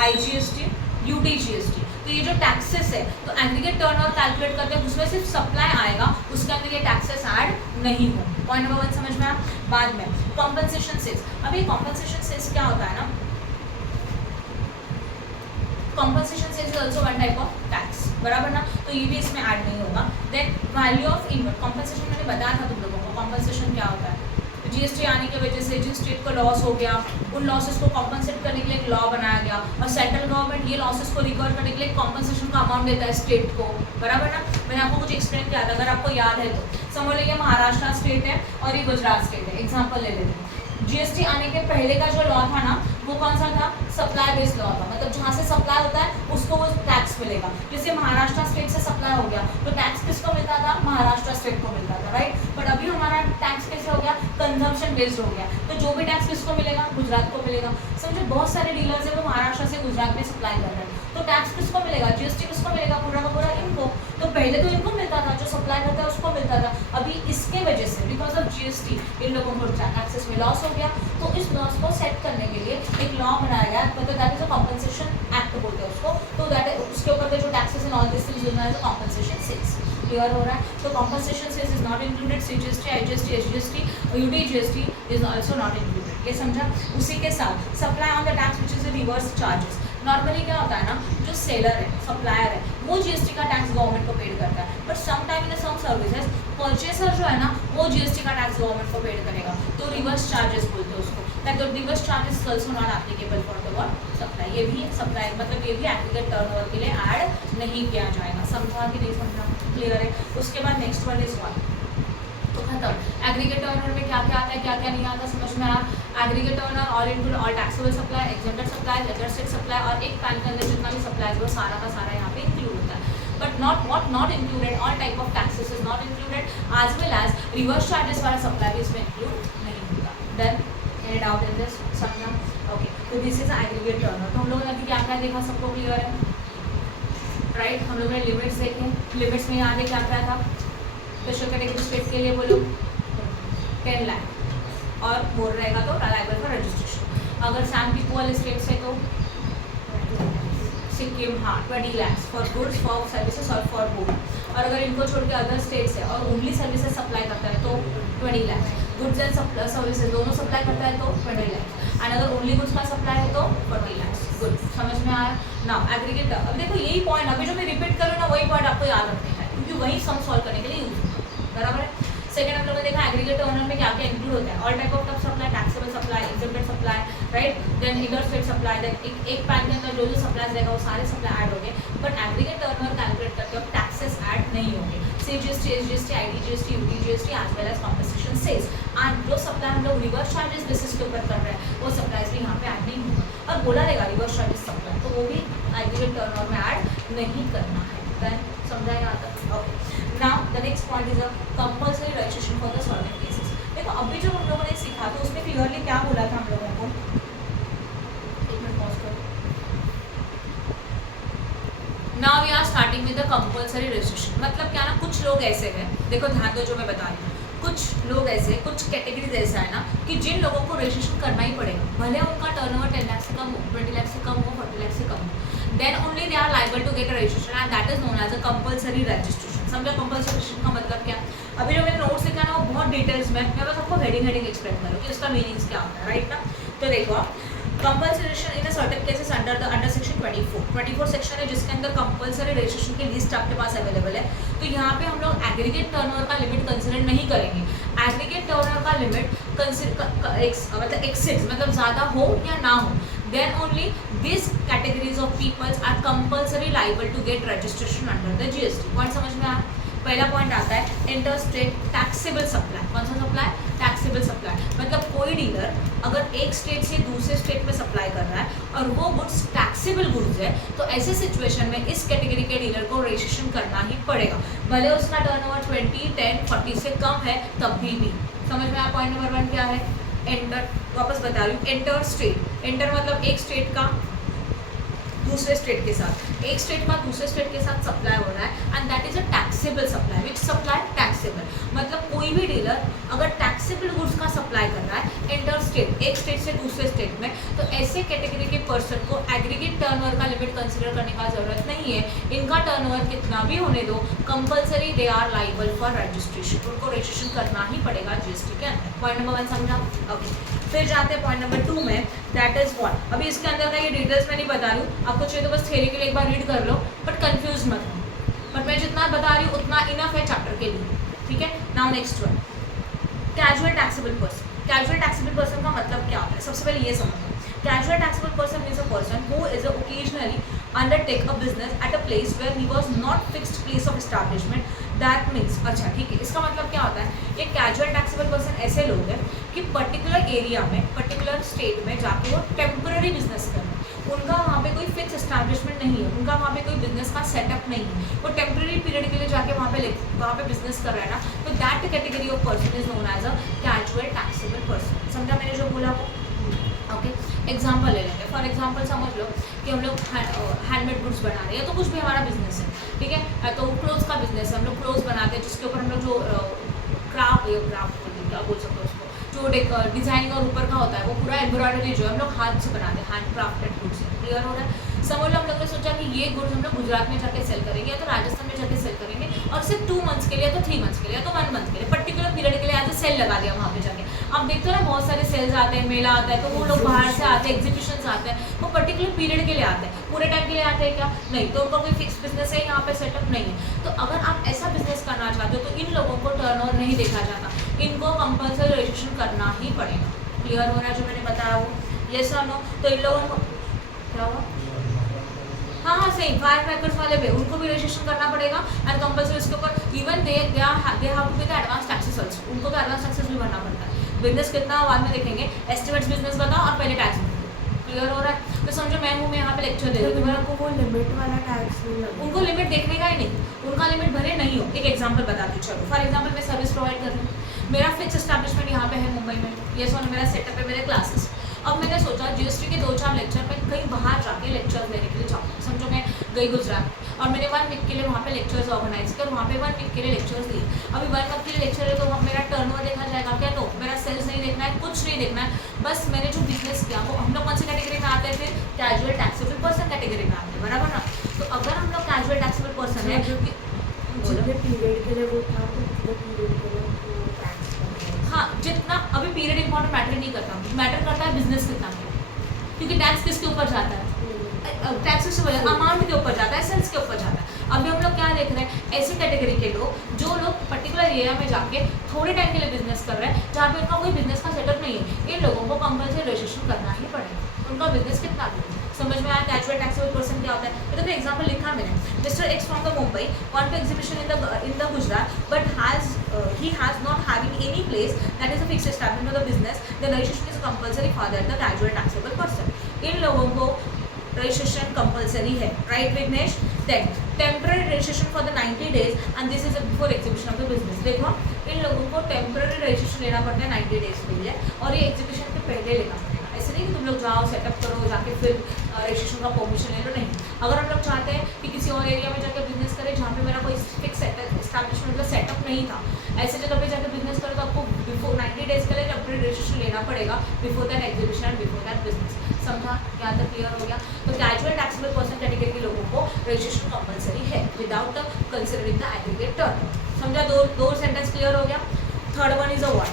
IGST, UTGST। तो ये जो टैक्सेस है, तो एग्रीगेट टर्नओवर कैलकुलेट करते हैं उसमें सिर्फ सप्लाई आएगा, उसके अंदर ये टैक्सेस ऐड नहीं हो। पॉइंट नंबर 1 समझ में आया। बाद में कॉम्पनसेशन सेल्स, अभी कॉम्पनसेशन सेल्स क्या होता है ना, compensation sales is also one type of tax, बराबर ना, तो ये भी इसमें ऐड नहीं होगा। Then value of invert compensation मैंने बताया था तुम लोगों को, कॉम्पनसेशन क्या होता है, जीएसटी आने की वजह से जिस स्टेट को लॉस हो गया उन लॉसेस को कॉम्पनसेट करने के लिए एक लॉ बनाया गया, और सेंट्रल गवर्नमेंट ये लॉसेस को रिकवर करने के लिए कॉम्पनसेशन का अमाउंट देता है स्टेट को, बराबर ना। मैंने आपको कुछ एक्सप्लेन किया था, अगर आपको याद है तो। समझ लीजिए महाराष्ट्र स्टेट है और ये गुजरात स्टेट है, एग्जाम्पल ले लेते हैं। जीएसटी आने के पहले का जो लॉ था ना वो कौन सा था, सप्लाई बेस्ड लॉ था, मतलब जहाँ से सप्लाई होता है उसको वो टैक्स मिलेगा। जैसे महाराष्ट्र स्टेट से सप्लाई हो गया तो टैक्स किसको मिलता था, महाराष्ट्र स्टेट को मिलता था, राइट। बट अभी हमारा टैक्स कैसे हो गया, कंजम्पशन बेस्ड हो गया, तो जो भी टैक्स किसको मिलेगा, गुजरात को मिलेगा। समझो बहुत सारे डीलर्स है वो महाराष्ट्र से गुजरात में सप्लाई कर रहे हैं, तो टैक्स किसको मिलेगा, जीएसटी किसको मिलेगा, पूरा का पूरा इनको। तो पहले तो इनको मिलता था, जो सप्लाई करता है उसको मिलता था, अभी इसके वजह से बिकॉज ऑफ जीएसटी इन लोगों को टैक्सेस में लॉस हो गया, तो इस लॉस को सेट करने के लिए एक लॉ बनाया गया, मतलब that is a compensation act बोलते हैं उसको। तो दैट इज उसके ऊपर के जो taxes and all this things is compensation sales, clear हो रहा है। तो compensation sales is not included, CGST, IGST, SGST, UTGST is also not included, ये समझा। उसी के साथ supply on the tax which is reverse charges, normally क्या होता है ना, जो सेलर है, सप्लायर है, वो जीएसटी का टैक्स गवर्नमेंट को पेड करता है, but some time in some services purchaser जो है ना वो जीएसटी का टैक्स गवर्नमेंट को पेड करेगा, तो रिवर्स चार्जेस बोलते हैं उसको। That the reverse charges is also not applicable for the word supply, ये भी सप्लाई मतलब ये भी एग्रीगेट टर्नओवर के लिए ऐड नहीं किया जाएगा, समझा कि नहीं समझा, क्लियर है। उसके बाद नेक्स्ट वन इज वन, तो खत्म। एग्रीगेट टर्नओवर में क्या क्या आता है, क्या क्या नहीं आता, समझ में आया। Aggregate turnover all include all taxable supply, exempted supply, other state supply, और एक पैन के अंदर जितना भी सप्लाई है वो सारा का सारा यहाँ पे इंक्लूड होता है। But not included, all type of taxes is not included, as well as reverse charges वाला सप्लाई भी इसमें इंक्लूड नहीं होगा। Then any doubt in this, समझा, ओके। तो दिस इज एग्रीगेट टर्नओवर। तो हम लोगों ने अभी क्या क्या देखा, सबको क्लियर है, राइट। हम लोगों ने लिमिट्स देखे, लिमिट्स में याद है क्या क्या था, स्पेशल कैटेगरी स्टेट के लिए बोलो 10 लाख और मोर रहेगा तो लायबल फॉर रजिस्ट्रेशन। अगर सैम पीपू वाले स्टेट से तो सिक्किम, हाँ 20 lakh for goods, for services और फॉर बोथ। और अगर इनको छोड़ के अदर स्टेट्स है और ओनली सर्विसेज सप्लाई करता है तो 20 लाख, गुड्स एंड सर्विसेज दोनों सप्लाई करता है तो 20 लाख, एंड अगर ओनली गुड्स का सप्लाई है तो 40 लाख। गुड, समझ में आया ना। एग्रीगेट, अब देखो यही पॉइंट अभी जो मैं रिपीट कर रही हूँ ना वही पॉइंट आपको याद रखने हैं, क्योंकि वही सम सॉल्व करने के लिए यूज होता है, बराबर है। सेकंड हम लोगों ने देखा एग्रीगेट टर्नओवर में क्या क्या इंक्लूड होता है, all type of tough supply, taxable supply, exempted supply, right. Then inter state supply, then एक पैन के अंदर जो सप्लाई रहेगा वो सारे सप्लाई ऐड होंगे, बट एग्रीगेट टर्नओवर कैलकुलेट करते वक्त टैक्सेस ऐड नहीं होंगे। CGST, SGST, ITGST, UTGST as well as compensation sales, and जो सप्लाई हम लोग रिवर्स चार्जेस बेसिस के ऊपर कर रहे हैं वो सप्लाईज भी यहाँ पे ऐड नहीं होगा, और बोला रहेगा रिवर्स चार्जेस सप्लाई, तो वो भी एग्रीगेट टर्नओवर में ऐड नहीं करना है। देन समझा यहाँ तक, okay. Now the next point is a compulsory registration for the solvent cases. देखो अभी जो हम लोगों ने सीखा तो उसमें क्लियरली क्या बोला था हम लोगों को, एक मिनट पॉज करो। Now we are starting with the compulsory registration, मतलब क्या ना, कुछ लोग ऐसे हैं, देखो ध्यान दो जो मैं बता रही हूँ, कुछ लोग ऐसे, कुछ कैटेगरीज ऐसा है ना कि जिन लोगों को रजिस्ट्रेशन करना ही पड़ेगा, भले उनका टर्नओवर 10 लाख से कम हो, 20 लाख से कम हो, 40 लाख से कम हो, then only they are liable to get registration, and that is known as a compulsory registration. समझा कंपल्सरी रजिस्ट्रेशन का मतलब क्या। अभी जो मैंने नोट्स लिखा ना वो बहुत डिटेल्स में, मैं बस आपको हेडिंग एक्सप्लेन करूँ कि उसका मीनिंग्स क्या होता है, राइट ना। तो देखो compulsory registration in certain cases under section 24 section है जिसके अंदर कंपल्सरी रजिस्ट्रेशन की लिस्ट आपके पास अवेलेबल है। तो यहाँ पे हम लोग एग्रीगेट टर्नओवर का लिमिट कंसिडर नहीं करेंगे। एग्रीगेट टर्नओवर का लिमिट मतलब एक्सिड्स, मतलब ज़्यादा हो या ना हो, then only these categories of peoples are compulsory liable to get registration under the GST। Point समझ में आया। पहला पॉइंट आता है इंटर स्टेट टैक्सेबल सप्लाई। कौन सा सप्लाई? टैक्सेबल सप्लाई, मतलब कोई डीलर अगर एक स्टेट से दूसरे स्टेट में सप्लाई कर रहा है और वो गुड्स टैक्सेबल गुड्स है, तो ऐसे सिचुएशन में इस कैटेगरी के डीलर को रजिस्ट्रेशन करना ही पड़ेगा, भले उसका टर्नओवर 20, 10, 40 से कम है तब भी। समझ में आया। पॉइंट नंबर 1 क्या है? एंटर, वापस बता रही हूँ, एंटर स्टेट। एंटर मतलब एक स्टेट का दूसरे स्टेट के साथ, एक स्टेट का दूसरे स्टेट के साथ सप्लाई हो रहा है, and that is a taxable supply. Which supply? Taxable, मतलब कोई भी डीलर अगर टैक्सेबल गुड्स का सप्लाई कर रहा है इंटर स्टेट, एक स्टेट से दूसरे स्टेट में, तो ऐसे कैटेगरी के पर्सन को एग्रीगेट टर्नओवर का लिमिट कंसीडर करने का जरूरत नहीं है, इनका टर्नओवर कितना भी होने दो, compulsory they are liable for registration, उनको रजिस्ट्रेशन करना ही पड़ेगा जीएसटी के अंदर। पॉइंट नंबर 1 समझा? ओके, फिर जाते हैं पॉइंट नंबर 2 में, दैट इज व्हाट। अभी इसके अंदर का ये डिटेल्स मैं नहीं बता रही हूँ, आपको चाहिए तो बस थ्योरी के लिए एक बार रीड कर लो, बट कंफ्यूज मत हो, बट मैं जितना बता रही हूँ उतना इनफ है चैप्टर के लिए, ठीक है। Now next one, casual taxable person. Casual taxable person का मतलब क्या होता है, सबसे पहले ये समझो। Casual taxable person means a person who is occasionally undertake a business at a place where he was not fixed place of establishment, that means, अच्छा ठीक है, इसका मतलब क्या होता है, ये कैजुअल टैक्सेबल पर्सन ऐसे लोग हैं कि पर्टिकुलर एरिया में, पर्टिकुलर स्टेट में जाके वो टेम्पररी बिजनेस कर रहे हैं, उनका वहाँ पे कोई फिक्स एस्टैब्लिशमेंट नहीं है, उनका वहाँ पे कोई बिजनेस का सेटअप नहीं है, वो टेम्पररी पीरियड के लिए जाके वहाँ पे बिजनेस कर रहा है ना, तो that category of person is known as a casual taxable person. समझा मैंने जो बोला वो? ओके, एग्जाम्पल ले लेते हैं। फॉर एग्जाम्पल समझ लो कि हम लोग हैंडमेड गुड्स बना रहे हैं, या तो कुछ भी हमारा बिजनेस है, ठीक है, तो क्लोथ्स का बिजनेस है, हम लोग क्लोथ्स बनाते हैं जिसके ऊपर हम लोग जो क्राफ्ट क्या बोल सकते हैं उसको, जो डिजाइनिंग और ऊपर का होता है वो पूरा एम्ब्रॉयडरी जो है हम लोग हाथ से बनाते हैं, हैंड क्राफ्टेड गुड्स। क्लियर हो रहा है? समझ लो हम लोग ने सोचा कि ये गुड्स हम लोग गुजरात में जाके सेल करेंगे, या तो राजस्थान में जाके सेल करेंगे, और सिर्फ 2 मंथ्स के लिए, या तो 3 मंथ्स के लिए, या तो 1 मंथ के लिए, पर्टिकुलर पीरियड के लिए एज अ सेल लगा दिया वहाँ पे जाके। आप देखते हो ना बहुत सारे सेल्स आते हैं, मेला आता है, तो वो लोग बाहर से आते हैं, एग्जीबिशंस आते हैं, वो पर्टिकुलर पीरियड के लिए आते हैं, पूरे टाइम के लिए आते हैं क्या? नहीं, तो उनका कोई फिक्स बिजनेस है यहाँ पे सेटअप नहीं है। तो अगर आप ऐसा बिजनेस करना चाहते हो तो इन लोगों को टर्नओवर नहीं देखा जाता, इनको कंपल्सरी रजिस्ट्रेशन करना ही पड़ेगा। क्लियर हो रहा है जो मैंने बताया वो? यस और नो? तो इन लोगों को क्या हुआ? हाँ सही, फायर क्रैकर्स वाले भी, उनको भी रजिस्ट्रेशन करना पड़ेगा एंड कंपल्सरी उसके ऊपर even they have to pay the advance taxes also, उनको तो एडवांस टैक्सेस भी भरना पड़ता है। बिजनेस कितना बाद में देखेंगे, एस्टिमेट्स बिजनेस बताओ और पहले टैक्स भरो। क्लियर हो रहा है? तो समझो मैं हूँ, मैं यहाँ पे लेक्चर दे रही हूँ, को वो लिमिट वाला टैक्स नहीं लगेगा। उनको लिमिट देखने का ही नहीं, उनका लिमिट भले नहीं हो। एक एग्जांपल बताती हूँ, चलो फॉर एग्जांपल मैं सर्विस प्रोवाइड कर रही हूँ, मेरा फिक्स एस्टैब्लिशमेंट यहाँ पे है मुंबई में, ये सो मेरा सेटअप है, मेरे क्लासेस। अब मैंने सोचा जीएसटी के 2-4 लेक्चर में कहीं बाहर जाके लेक्चर देने के लिए जाऊँ, समझो मैं गई गुजरात और मैंने 1 वीक के लिए वहाँ पे लेक्चर्स ऑर्गेनाइज कर, वहाँ पे 1 वीक के लिए लेक्चर्स दिए। अभी 1 वीक के लिए लेक्चर है तो मेरा टर्नओवर देखा जाएगा क्या? नो, मेरा सेल्स नहीं देखना है, कुछ नहीं देखना है, बस मैंने जो बिजनेस किया वो हम लोग कौन सी कैटेगरी में आते हैं? फिर कैजुअल टैक्सेबल पर्सन कैटेगरी में आते हैं, बराबर ना? तो अगर हम लोग कैजुअल टैक्सेबल पर्सन है, जितने पीरियड के लिए वो था तो उतने पीरियड के लिए वो टैक्स हाँ, जितना अभी पीरियड इंपॉर्टेंट मैटर नहीं करता, मैटर करता है बिजनेस कितना है, क्योंकि टैक्स किसके ऊपर जाता है? टैक्स किसके ऊपर? अमाउंट के ऊपर जाता है, सेल्स के ऊपर जाता है। अभी हम लोग क्या देख रहे हैं, ऐसे कैटेगरी के लोग जो लोग पर्टिकुलर एरिया में जाके थोड़े टाइम के लिए बिजनेस कर रहे हैं, जहाँ पे उनका कोई बिजनेस का सेटअप नहीं है, इन लोगों को कंपल्सरी रजिस्ट्रेशन करना ही पड़ेगा, उनका बिजनेस कितना भी। समझ में आया कैजुअल टैक्सेबल पर्सन क्या होता है? तो एग्जांपल लिखा मैंने, mister X from the Mumbai want to exhibition in the Gujarat but he has not having any place that is a fixed establishment of the business, the registration is compulsory for that the casual taxable person. इन लोगों को registration compulsory है, right Vighnesh? Then temporary registration for the 90 days and this is before exhibition of the business. देखो इन लोगों को temporary registration लेना पड़ता है 90 days के लिए, और ये एग्जीबिशन के पहले लेना पड़ेगा। ऐसे नहीं कि तुम लोग जाओ सेटअप करो, जाके फिर रजिस्ट्रेशन का परमिशन ले लो, नहीं। अगर हम लोग चाहते हैं कि किसी और एरिया में जाकर बिजनेस करें जहाँ पे मेरा कोई फिक्स एस्टैब्लिशमेंट का सेटअप नहीं था, ऐसे जगह पे जाकर बिजनेस करो तो आपको बिफोर 90 days के लिए टेम्पररी रजिस्ट्रेशन लेना पड़ेगा before that exhibition and before that business. समझा? यहाँ तक क्लियर हो गया? तो कैजुअल टैक्सेबल पर्सन कैटेगरी के लोगों को रजिस्ट्रेशन कंपल्सरी है without considering the aggregate turn. समझा? दो सेंटेंस क्लियर हो गया। Third one is a what?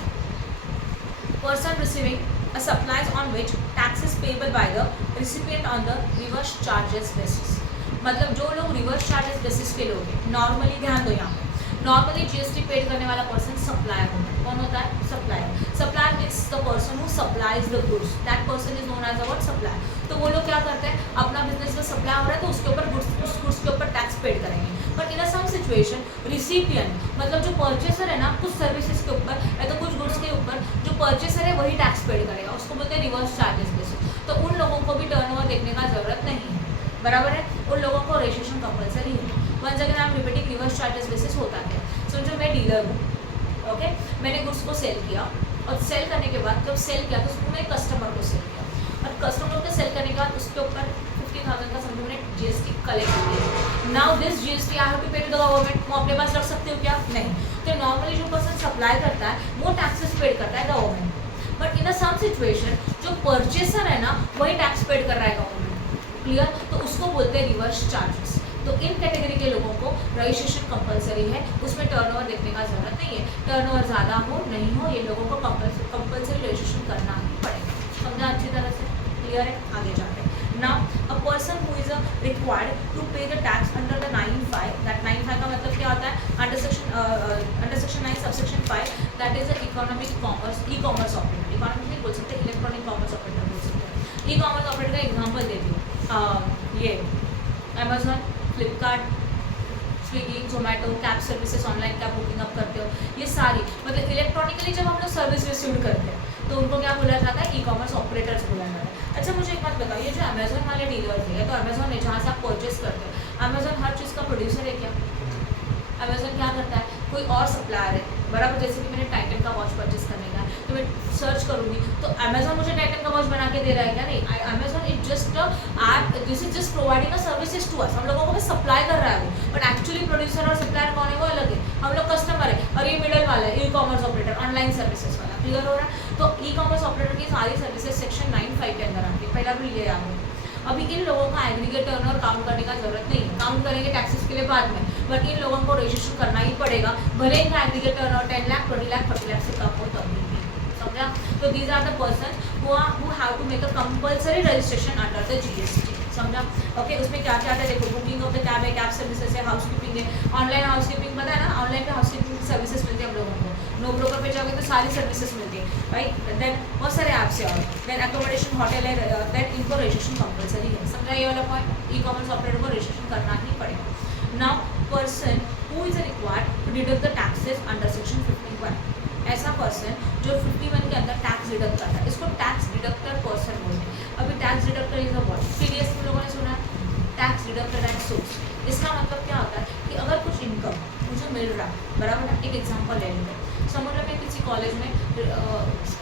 Person receiving a supplies on which tax is payable by the recipient on the reverse charges basis। मतलब जो लोग reverse charges basis के लोग हैं, नॉर्मली ध्यान दो यहाँ पे, नॉर्मली जीएसटी पेड करने वाला पर्सन सप्लायर होता है। कौन होता है? Supplier. Supplier means the person who supplies the goods, that person is known as a what? Supplier. तो वो लोग क्या करते हैं, अपना बिजनेस में सप्लाई हो रहा है तो उसके ऊपर उस गुड्स के ऊपर टैक्स पेड करेंगे। But in a some situation recipient मतलब जो परचेसर है ना, कुछ सर्विसेज के ऊपर या तो कुछ गुड्स के ऊपर जो परचेसर है वही टैक्स पेड करेगा, उसको बोलते हैं रिवर्स चार्जेस बेसिस। तो उन लोगों को भी टर्नओवर देखने का जरूरत नहीं है, बराबर है? उन लोगों को रजिस्ट्रेशन कंपल्सरी है। Once again I am repeating, reverse charges basis होता है। समझो मैं डीलर हूँ, ओके, मैंने गुड्स को सेल किया और सेल करने के बाद जब सेल किया तो उसको मैं कस्टमर को सेल किया, और कस्टमर को सेल करने के बाद उसके ऊपर 50,000 का समझो मैंने जीएसटी कलेक्ट किया। Now this GST I have to pay to the government. मैं अपने पास रख सकती हूँ क्या? नहीं। तो नॉर्मली जो पर्सन सप्लाई करता है वो टैक्सेस पेड करता है government, but in a some situation जो परचेसर है ना वही टैक्स पेड कर रहा है गवर्नमेंट। क्लियर। तो उसको बोलते हैं रिवर्स चार्जेस। तो इन कैटेगरी के लोगों को रजिस्ट्रेशन कंपलसरी है, उसमें टर्नओवर देखने का जरूरत नहीं है। टर्नओवर ज़्यादा हो नहीं हो, ये लोगों को कंपलसरी रजिस्ट्रेशन करना ही पड़ेगा। समझा अच्छी तरह से? क्लियर है? आगे जाते हैं। Now a person who is required to pay the tax under the 9(5), that 9(5) का मतलब क्या होता है? Under section 9 subsection 5, that is economic commerce, e commerce operator. Economic नहीं बोल सकते, इलेक्ट्रॉनिक कॉमर्स ऑपरेटर बोल सकते हैं। ई कॉमर्स ऑपरेटर का एग्जाम्पल देती हूँ, ये Amazon, Flipkart, Swiggy, Zomato, cab services, online cab booking आप करते हो, ये सारी मतलब इलेक्ट्रॉनिकली जब हम लोग सर्विस रिसीव करते हैं तो उनको क्या बोला जाता है? ई कॉमर्स ऑपरेटर्स बोला जाता है। अच्छा मुझे एक बात बताओ, ये जो अमेजोन वाले डीलर्स है, तो अमेजोन है जहाँ से आप परचेस करते हो, अमेजोन हर चीज़ का प्रोड्यूसर है क्या? अमेजोन क्या करता है? कोई और सप्लायर है, बराबर। जैसे कि मैंने टाइटन का वॉच परचेस करने का है तो मैं सर्च करूँगी तो अमेजोन मुझे टाइटन का वॉच बना के दे रहा है क्या? नहीं, Amazon is just app, this is just providing a services to us. हम लोगों को सप्लाई कर रहा है वो, बट एक्चुअली प्रोड्यूसर और सप्लायर कौन है? वो अलग है। हम लोग कस्टमर है और ये मिडल वाला है, ई कॉमर्स ऑपरेटर, ऑनलाइन सर्विसेज वाला। क्लियर हो रहा है? तो ई कॉमर्स ऑपरेटर की सारी सर्विसेज सेक्शन 9(5) के अंदर आती है। पहला रूल ये याद है। अभी इन लोगों का एग्रीगेट टर्नओवर काउंट करने का जरूरत नहीं है, काउंट करेंगे टैक्सेस के लिए बाद में, बट इन लोगों को रजिस्ट्रेशन करना ही पड़ेगा, भले इनका एग्रीगेट टर्नओवर 10 लाख, 20 लाख, 40 लाख से कम हो तब भी। समझा? तो these are the person who have to make a compulsory registration under the GST. समझा? ओके, उसमें क्या क्या है देखो, बुकिंग ऑफ द कैब है, कैब सर्विसेज है, हाउस कीपिंग है, ऑनलाइन हाउस कीपिंग पता है ना, ऑनलाइन पे हाउस कीपिंग सर्विसेज मिलती है हम लोगों को, नो ब्रोकर पे जाओगे तो सारी सर्विसेज मिलती है, राइट। देन बहुत सारे ऐप्स है और देन अकोमोडेशन होटल है, देन इनको रजिस्ट्रेशन कंपलसरी है। समझा ये वाला पॉइंट? ई कॉमर्स ऑपरेटर को रजिस्ट्रेशन करना ही पड़ेगा। Now person who is required to deduct the taxes under section 51, ऐसा पर्सन जो 51 के अंदर टैक्स डिडक्ट करता है, इसको टैक्स डिडक्टर पर्सन बोलते हैं। अभी tax deductor is a what? TDS में लोगों ने सुना है, टैक्स डिडक्टर एट सोर्स। इसका मतलब क्या होता है कि अगर कुछ इनकम मुझे मिल रहा है, बराबर ना, एक एग्जांपल ले लेते हैं। समझ लो मैं किसी कॉलेज में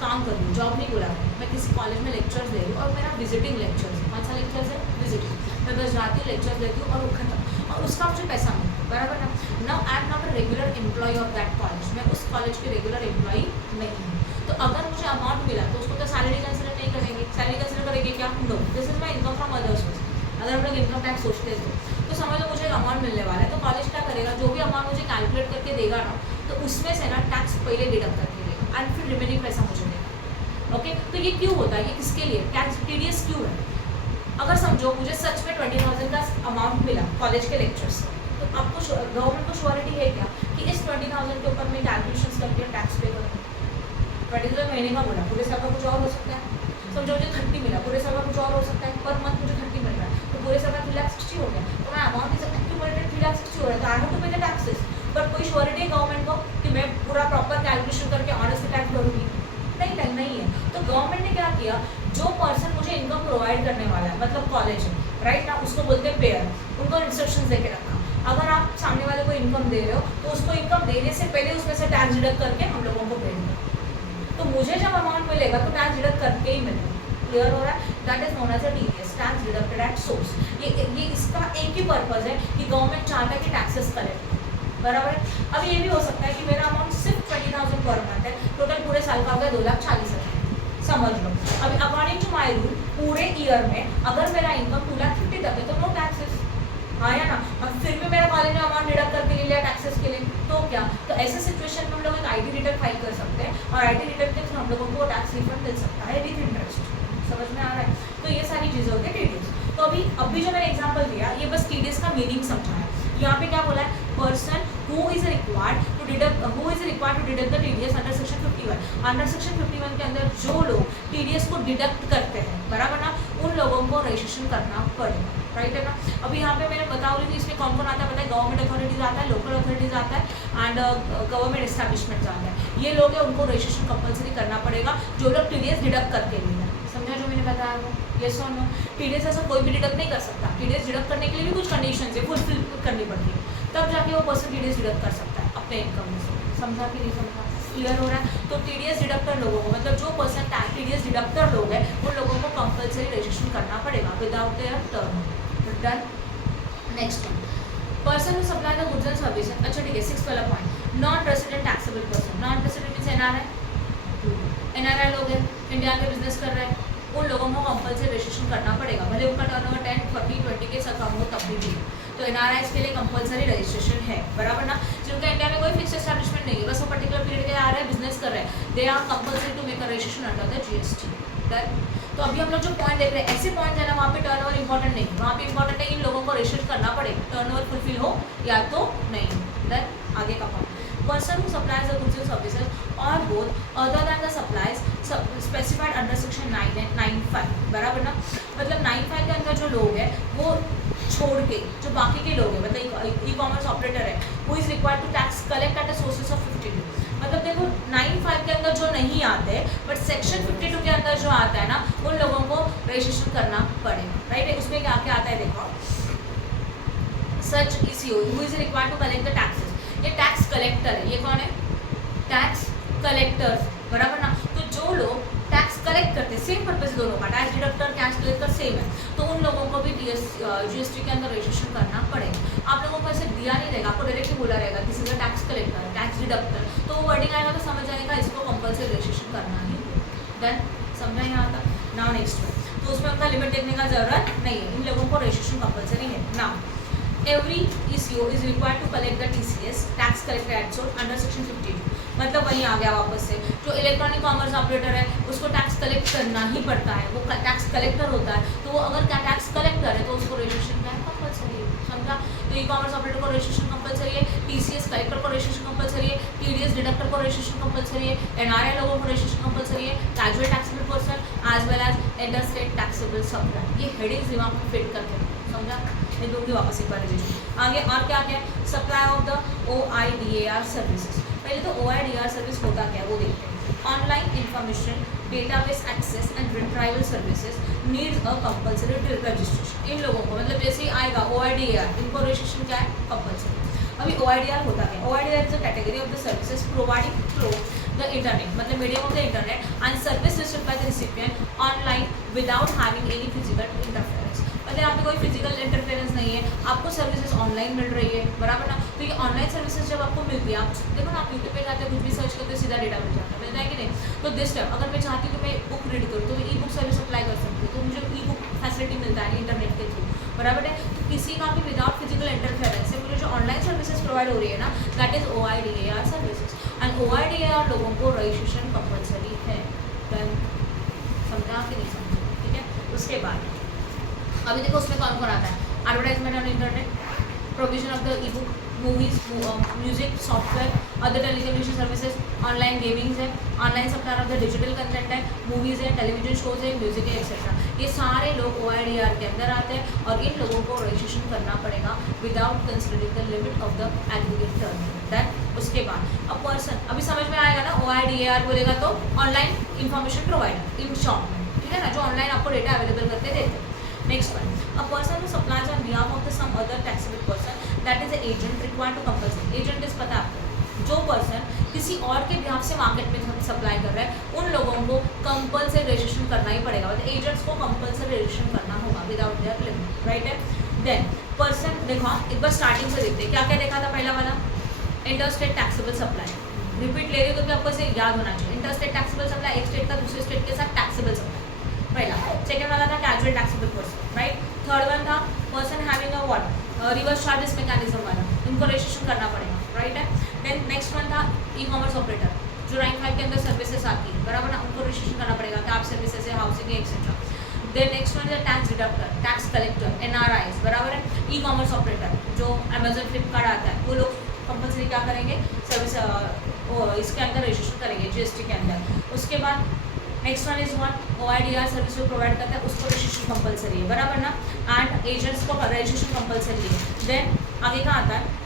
काम कर रही हूँ, जॉब नहीं बोला मैं किसी कॉलेज में लेक्चर्स दे रही हूँ और मेरा विजिटिंग लेक्चर्स है। कौन सा लेक्चर्स है? विजिटिंग। मैं बस जाती हूँ, लेक्चर देती हूँ और वो खत्म, और उसका मुझे पैसा मिलता है, बराबर ना। Now I am not a regular employ of that college, मैं उस कॉलेज के रेगुलर एम्प्लॉय नहीं हूँ। तो अगर मुझे अमाउंट मिला तो उसको तो सैलरी कंसिडर नहीं करेंगे। सैलरी कंसिडर करेंगे क्या? No, this is my income from other source. अगर हम लोग इनकम टैक्स सोचते तो समझ लो मुझे एक अमाउंट मिलने वाला है, तो कॉलेज क्या करेगा? जो भी अमाउंट मुझे कैलकुलेट करके देगा ना, तो उसमें से ना टैक्स पहले डिडक्ट करके देगा एंड फिर रिमेनिंग पैसा मुझे देगा। ओके, तो ये क्यों होता है? ये किसके लिए? टैक्स टीडीएस क्यों है? अगर समझो मुझे सच में 20,000 का अमाउंट मिला कॉलेज के लेक्चर से, तो आपको गवर्नमेंट को श्योरिटी है क्या कि इस 20,000 के ऊपर मैं कैलकुलेशन करके टैक्स पे करूँ? 20,000 महीने का बोला, पूरे साल का कुछ और हो सकता है। समझो मुझे 30 मिला, पूरे साल का कुछ और हो सकता है। पर मंथ मुझे 30 मिल रहा है, तो पूरे साल का 3,60,000 हो गया, तो मैं अमाउंट इज एक्यूमुलेटेड 3,60,000 हो रहा है, तो आई have to pay the taxes. But कोई श्योरिटी है गवर्नमेंट को कि मैं पूरा प्रॉपर कैलकुलेशन करके ऑनेस्टली टैक्स भरूंगी? नहीं है। तो गवर्नमेंट ने क्या किया, जो पर्सन मुझे इनकम प्रोवाइड करने वाला है, मतलब कॉलेज है, राइट ना, उसको बोलते हैं पेयर, उनको इंस्ट्रक्शंस दे के रखा। अगर आप सामने वाले को इनकम दे रहे हो तो उसको इनकम देने से पहले उसमें से टैक्स डिडक्ट करके हम लोगों को पे देना। तो मुझे जब अमाउंट मिलेगा तो टैक्स डिडक्ट करके ही मिलेगा। क्लियर हो रहा है? That is known as a TDS, tax deducted at source. ये इसका एक ही पर्पज है कि गवर्नमेंट चाहता है कि टैक्सेस कलेक्ट, बराबर है। अब ये भी हो सकता है कि मेरा अमाउंट सिर्फ 20,000 पर मंथ है, टोटल पूरे साल का हो गया 2,40,000, समझ लो। अभी अकॉर्डिंग टू माई रूल पूरे ईयर में अगर मेरा इनकम 2,50,000 तक है तो नो टैक्सेस, हाँ या ना। और फिर भी मेरा कॉलेज में अमाउंट डिडक्ट करके ले लिया टैक्सेस के लिए, तो क्या? तो ऐसे सिचुएशन में हम लोग एक आईटी रिटर्न फाइल कर सकते हैं और आईटी रिटर्न के थ्रू हम लोगों को टैक्स रिफंड मिल सकता है विद इंटरेस्ट। समझ में आ रहा है? तो ये सारी चीज़ें होती है टीडीएस। तो अभी जो मैंने एग्जांपल दिया ये बस टीडीएस का मीनिंग समझा है। यहाँ पे क्या बोला है? Person who is required to deduct the TDS under section 51। Under section 51 के अंदर जो लोग टीडीएस को डिडक्ट करते हैं, बराबर ना, उन लोगों को रजिस्ट्रेशन करना पड़ेगा, राइट है ना। अभी यहाँ पे मैंने बता रही थी इसमें कौन कौन आता है, पता है? गवर्नमेंट अथॉरिटीज आता है, लोकल अथॉरिटीज आता है एंड गवर्नमेंट एस्टैब्लिशमेंट आता है। ये लोग हैं, उनको रजिस्ट्रेशन कंपलसरी करना पड़ेगा जो लोग टीडीएस डिडक्ट करके लिए। समझा जो मैंने बताया वो? यस और नो? टीडीएस ऐसा कोई भी डिडक्ट नहीं कर सकता। टीडीएस डिडक्ट करने के लिए भी कुछ कंडीशंस है, फुलफिल करनी पड़ती है, तब जाके वो पर्सन टीडीएस डिडक्ट कर सकता है अपने इनकम में से। समझा कि नहीं समझा? क्लियर हो रहा है? तो टीडीएस डिडक्टर लोगों को, मतलब जो पर्सन टीडीएस डिडक्टर लोग हैं उन लोगों को कंपलसरी रजिस्ट्रेशन करना पड़ेगा without there turn. Done. Next one, person who supply the goods and services. अच्छा ठीक है, 6th वाला point, non resident taxable person. Non resident means NRI लोग हैं, इंडिया के बिजनेस कर रहे हैं, उन लोगों को कंपल्सरी रजिस्ट्रेशन करना पड़ेगा, भले उनका टर्नओवर 10, 40, 20 के साथ कम हो तब भी। तो एनआरआईज के लिए कंपल्सरी रजिस्ट्रेशन है, बराबर ना। जिनका इंडिया में कोई फिक्स एस्टैब्लिशमेंट नहीं है, बस वो पर्टिकुलर पीरियड के लिए आ रहे हैं, बिजनेस कर रहे हैं, they are compulsory to make a registration under the GST. तो अभी हम लोग जो पॉइंट देख रहे हैं, ऐसे पॉइंट है ना वहाँ पे टर्नओवर इंपॉर्टेंट नहीं, वहाँ पे इंपॉर्टेंट है इन लोगों को रजिस्टर करना पड़ेगा, टर्नओवर फुलफिल हो या तो नहीं। देन आगे का point, person who supplies the goods and services और both other than the supplies specified under section 995, बराबर ना। मतलब 95 के अंदर जो लोग हैं वो छोड़ के जो बाकी के लोग हैं, मतलब ई कॉमर्स ऑपरेटर है, वो is required to tax collect at a sources of 52। मतलब देखो 95 के अंदर जो नहीं आते बट सेक्शन 52 के अंदर जो आता है ना, उन लोगों को रजिस्ट्रेशन करना पड़ेगा, राइट। उसमें क्या क्या आता है देखो, such ECO who is required to collect the taxes, ये टैक्स कलेक्टर है, ये कौन है, टैक्स कलेक्टर, बराबर ना। तो जो लोग टैक्स कलेक्ट करते हैं, सेम पर्पस दोनों का, tax deductor tax collector same है, तो उन लोगों को भी जीएसटी के अंदर रजिस्ट्रेशन करना पड़ेगा। आप लोगों को ऐसे दिया नहीं रहेगा, आपको डायरेक्टली बोला रहेगा किसी का टैक्स कलेक्टर, टैक्स डिडक्टर, तो वो वर्डिंग आएगा तो समझ आएगा इसको कंपल्सरी रजिस्ट्रेशन करना ही। देन समझा यहाँ आता। नाउ नेक्स्ट वन, तो उसमें उनका लिमिट देखने का जरूरत नहीं है, इन लोगों को रजिस्ट्रेशन कंपल्सरी है। Now every ECO is required to collect the TCS tax collector at source under section 52। मतलब वही आ गया वापस से, जो इलेक्ट्रॉनिक कॉमर्स ऑपरेटर है उसको टैक्स कलेक्ट करना ही पड़ता है, वो टैक्स कलेक्टर होता है, तो वो अगर क्या टैक्स कलेक्टर है तो उसको रजिस्ट्रेशन क्या है, कंपल्सरी है, समझा। तो ई कॉमर्स ऑपरेटर को रजिस्ट्रेशन कंपल्सरी है, TCS कलेक्टर को रजिस्ट्रेशन कंपल्सरी है, TDS डिडक्टर को रजिस्ट्रेशन कंपल्सरी है, NRI लोगों को रजिस्ट्रेशन कंपल्सरी है, casual taxable person as well as inter state taxable supply. ये हेडिंग्स दिमाग में फिट करके समझा, ये दूंगी वापस एक बार रजिस्ट्रेशन। आगे और क्या क्या है, supply of the OIDAR services. पहले तो OIDAR सर्विस होता क्या है वो देखते हैं। Online information database access and retrieval services needs a compulsory registration. इन लोगों को मतलब जैसे ही आएगा OIDAR, इनको रजिस्ट्रेशन क्या है, कंपल्सरी। अभी OIDAR होता क्या है, OIDAR is a category of the services providing through the internet, मतलब medium of the internet and service received by the recipient online without having any physical interference. मतलब यहाँ पे कोई फिजिकल इंटरफेरेंस नहीं है, आपको सर्विसेज ऑनलाइन मिल रही है, बराबर ना। तो ये ऑनलाइन सर्विसेज जब आपको मिलती है, आप देखो ना, आप यूट्यूब पे जाते हो, कुछ भी सर्च करते हो, सीधा डेटा मिल जाता है, मिल जाए कि नहीं। तो दिस टाइम अगर मैं चाहती हूँ कि मैं बुक रीड करूँ तो मैं ई बुक सर्विस अप्लाई कर सकती हूँ, तो मुझे ई बुक फैसिलिटी मिलता है इंटरनेट के थ्रू, बराबर है। तो किसी का भी विदाउट फिजिकल इंटरफेरेंस से मुझे जो ऑनलाइन सर्विसेज प्रोवाइड हो रही है ना, that is OIDAR services, and OIDAR लोगों को रजिस्ट्रेशन कंपल्सरी है। समझा कि नहीं समझा, ठीक है। उसके बाद अभी देखो उसमें कौन कौन आता है, advertisement on internet, provision of the e book, movies, music, software, other telecommunication services, online gamings है, online supply of the digital content है, मूवीज़ है, टेलीविजन शोज है, म्यूजिक है, एक्सेट्रा। ये सारे लोग OIDAR के अंदर आते हैं और इन लोगों को रजिस्ट्रेशन करना पड़ेगा without considering the limit of the aggregate turnover. That उसके बाद अ पर्सन, अभी समझ में आएगा ना, OIDAR बोलेगा तो online information provider in short में, ठीक है ना, जो ऑनलाइन आपको डेटा अवेलेबल करके देते हैं। Next one, a person who supplies on behalf of the some other taxable person that is agent required to compulsory. Agent is पता है आपको, जो पर्सन किसी और के बिहाफ से मार्केट में सप्लाई कर रहा है, उन लोगों को कंपल्सरी रजिस्ट्रेशन करना ही पड़ेगा, मतलब एजेंट्स को कंपल्सरी रजिस्ट्रेशन करना होगा विदाउट देयर लिमिट, राइट है। देन पर्सन, देखो एक बार स्टार्टिंग से देखते हैं, क्या क्या देखा था पहला वाला, इंटरस्टेट टैक्सेबल सप्लाई। रिपीट ले रही हो क्योंकि आपको इसे याद होना चाहिए। इंटरस्टेट टैक्सेबल सप्लाई, एक स्टेट का दूसरे स्टेट के साथ टैक्सेबल सप्लाई, पहला। सेकेंड वाला था casual taxable person, right. Third one था person having a what, reverse charges mechanism वाला, इनको रजिस्ट्रेशन करना पड़ेगा, राइट है। देन नेक्स्ट वन था ई कॉमर्स ऑपरेटर, जो 95 के अंदर सर्विसेज आती है, बराबर ना, उनको रजिस्ट्रेशन करना पड़ेगा, कैब सर्विसेज है, हाउसिंग है, एक्सेट्रा। देन नेक्स्ट वन है tax deductor, tax collector, NRIs, बराबर है। ई कॉमर्स ऑपरेटर जो अमेजन फ्लिपकार्ट आता है, वो लोग कंपल्सरी क्या करेंगे, सर्विस इसके अंदर रजिस्ट्रेशन करेंगे GST के अंदर। उसके बाद next one is one OIDAR service जो प्रोवाइड करता है उसको रजिस्ट्रेशन कंपल्सरी है, बराबर ना, एंड एजेंट्स को रजिस्ट्रेशन कंपल्सरी है। देन आगे का आता है,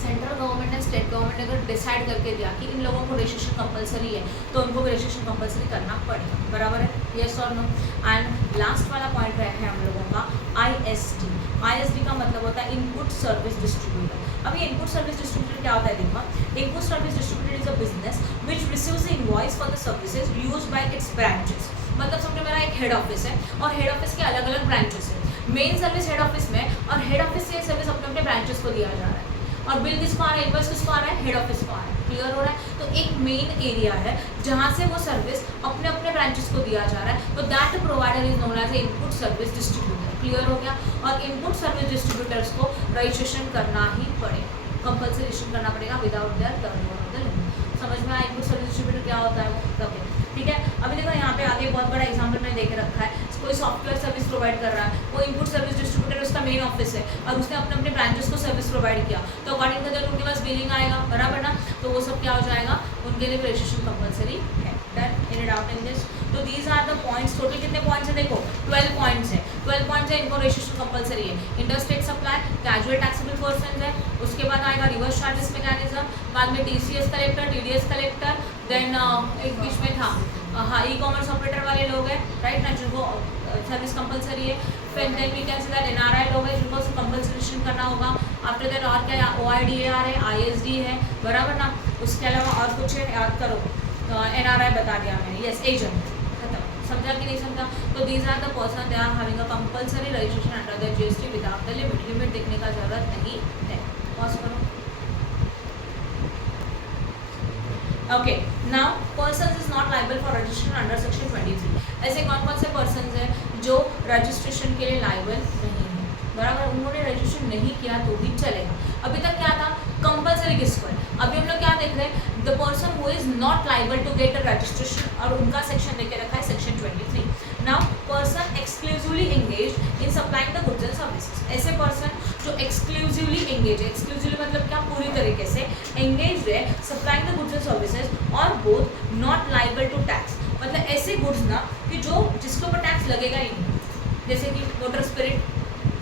सेंट्रल गवर्नमेंट ने स्टेट गवर्नमेंट ने अगर डिसाइड करके दिया कि इन लोगों को रजिस्ट्रेशन कंपल्सरी है तो उनको भी रजिस्ट्रेशन कंपल्सरी करना पड़ेगा, बराबर है, यस और नो। एंड लास्ट वाला पॉइंट रहा है हम लोगों का ISD। ISD का मतलब होता है इनपुट सर्विस डिस्ट्रीब्यूटर। अभी इनपुट सर्विस डिस्ट्रीब्यूटर क्या होता है, देखो, input service distributor is a business which receives the invoice for the services used by it's branches. मतलब समझो मेरा एक हेड ऑफिस है और हेड ऑफिस के अलग अलग ब्रांचेस है, मेन सर्विस हेड ऑफिस में, और हेड ऑफिस से सर्विस अपने अपने ब्रांचेस को दिया जा रहा है, और बिल किसको आ रहा है, इनवॉइस किसको आ रहा है, हेड ऑफिस को आ रहा है, क्लियर हो रहा है। तो एक मेन एरिया है जहाँ से वो सर्विस अपने अपने ब्रांचेस को दिया जा रहा है, तो that provider is known as a input service distributor. Clear हो गया? और इनपुट सर्विस डिस्ट्रीब्यूटर्स को रजिस्ट्रेशन करना ही पड़ेगा, कंपल्सरी रजिस्ट्रेशन करना पड़ेगा without their turnover of the limit. समझ में आया इनपुट सर्विस डिस्ट्रीब्यूटर क्या होता है वो तब? ठीक है, अभी देखो यहाँ पे आगे बहुत बड़ा एग्जांपल मैंने देके रखा है। कोई सॉफ्टवेयर सर्विस प्रोवाइड कर रहा है, वो इनपुट सर्विस डिस्ट्रीब्यूटर उसका मेन ऑफिस है और उसने अपने अपने ब्रांचेस को सर्विस प्रोवाइड किया, तो अकॉर्डिंग टू दैट उनके पास बिलिंग आएगा, बराबर ना? तो वो सब क्या हो जाएगा, उनके लिए रजिस्ट्रेशन कंपलसरी है। Done? Any doubt in this? तो these are the points. Total कितने पॉइंट्स है देखो, 12 पॉइंट्स है। 12 पॉइंट्स है, इनको रजिस्ट्रेशन कंपलसरी है। Interstate supply, casual taxable person है, उसके बाद आएगा रिवर्स चार्जेस मैकेनिज्म, बाद में TCS collector, TDS collector, then एक बीच में था हाँ ई कॉमर्स ऑपरेटर वाले लोग हैं, राइट ना, जिनको सर्विस कंपलसरी है। फिर then we can say that NRI लोग हैं जिनको कंपलसरी करना होगा। आफ्टर दैट और क्या है, ओआईडीएआर है, आईएसडी है, बराबर ना? उसके अलावा और कुछ है, याद करो। एनआरआई बता दिया मैंने, यस एजेंट, खत्म। समझा कि नहीं समझा? तो these are the person they are having a compulsory registration under the GST without the limit. Limit देखने का जरूरत नहीं है। पॉज करो। Okay, now persons is not liable for registration under section 23। ऐसे कौन कौन से पर्सन्स हैं जो रजिस्ट्रेशन के लिए लाइबल नहीं है, बराबर? उन्होंने रजिस्ट्रेशन नहीं किया तो भी चलेगा। अभी तक क्या था, कंपलसरी किसको है? अभी हम लोग क्या देख रहे हैं, the person who is not liable to get a registration, और उनका सेक्शन लेके रखा है section 23। Now person exclusively engage in supplying the goods and services. ऐसे पर्सन जो एक्सक्लूसिवली एंगेज है, एक्सक्लूसिवली मतलब क्या, पूरी तरीके से एंगेज है supplying the goods and services और both not liable to tax, मतलब ऐसे गुड्स ना कि जो जिसके ऊपर टैक्स लगेगा ही नहीं, जैसे कि motor spirit,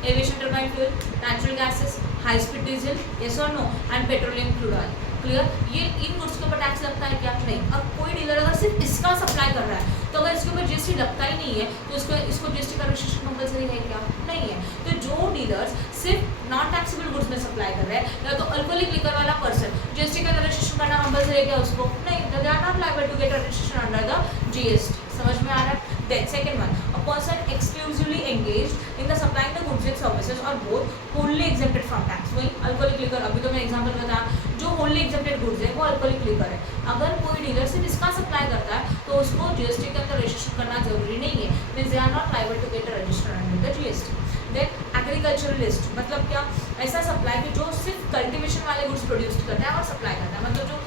aviation turbine fuel, natural gases, high speed diesel, yes और no, and petroleum crude oil. Clear? ये इन गुड्स के ऊपर टैक्स लगता है क्या? नहीं। अब कोई डीलर अगर सिर्फ इसका सप्लाई कर रहा है तो अगर इसके ऊपर जीएसटी लगता ही नहीं है तो इसको जीएसटी का रजिस्ट्रेशन कंपलसरी है क्या? नहीं है। तो जो डीलर्स सिर्फ नॉन टैक्सेबल गुड्स में सप्लाई कर रहे हैं, या तो अल्कोहलिक लिकर वाला पर्सन जीएसटी का रजिस्ट्रेशन करना कंपलसरी है क्या उसको? नहीं। They are not liable to get a registration under the GST. समझ में आ रहा है? Then second one, a person exclusively engaged in the supplying the goods and services or both wholly exempted from tax। वही alcoholic liquor, अभी तो मैं example बताया, जो wholly exempted goods है वो अल्कोहलिक लिकर है। अगर कोई डीलर सिर्फ इसका सप्लाई करता है तो उसको जीएसटी के अंदर रजिस्ट्रेशन करना जरूरी नहीं है, means they are not liable to get a register under the GST. Then agriculturalist, मतलब क्या, ऐसा सप्लाई कि जो सिर्फ कल्टिवेशन वाले गुड्स प्रोड्यूस करता है और सप्लाई करता है, मतलब जो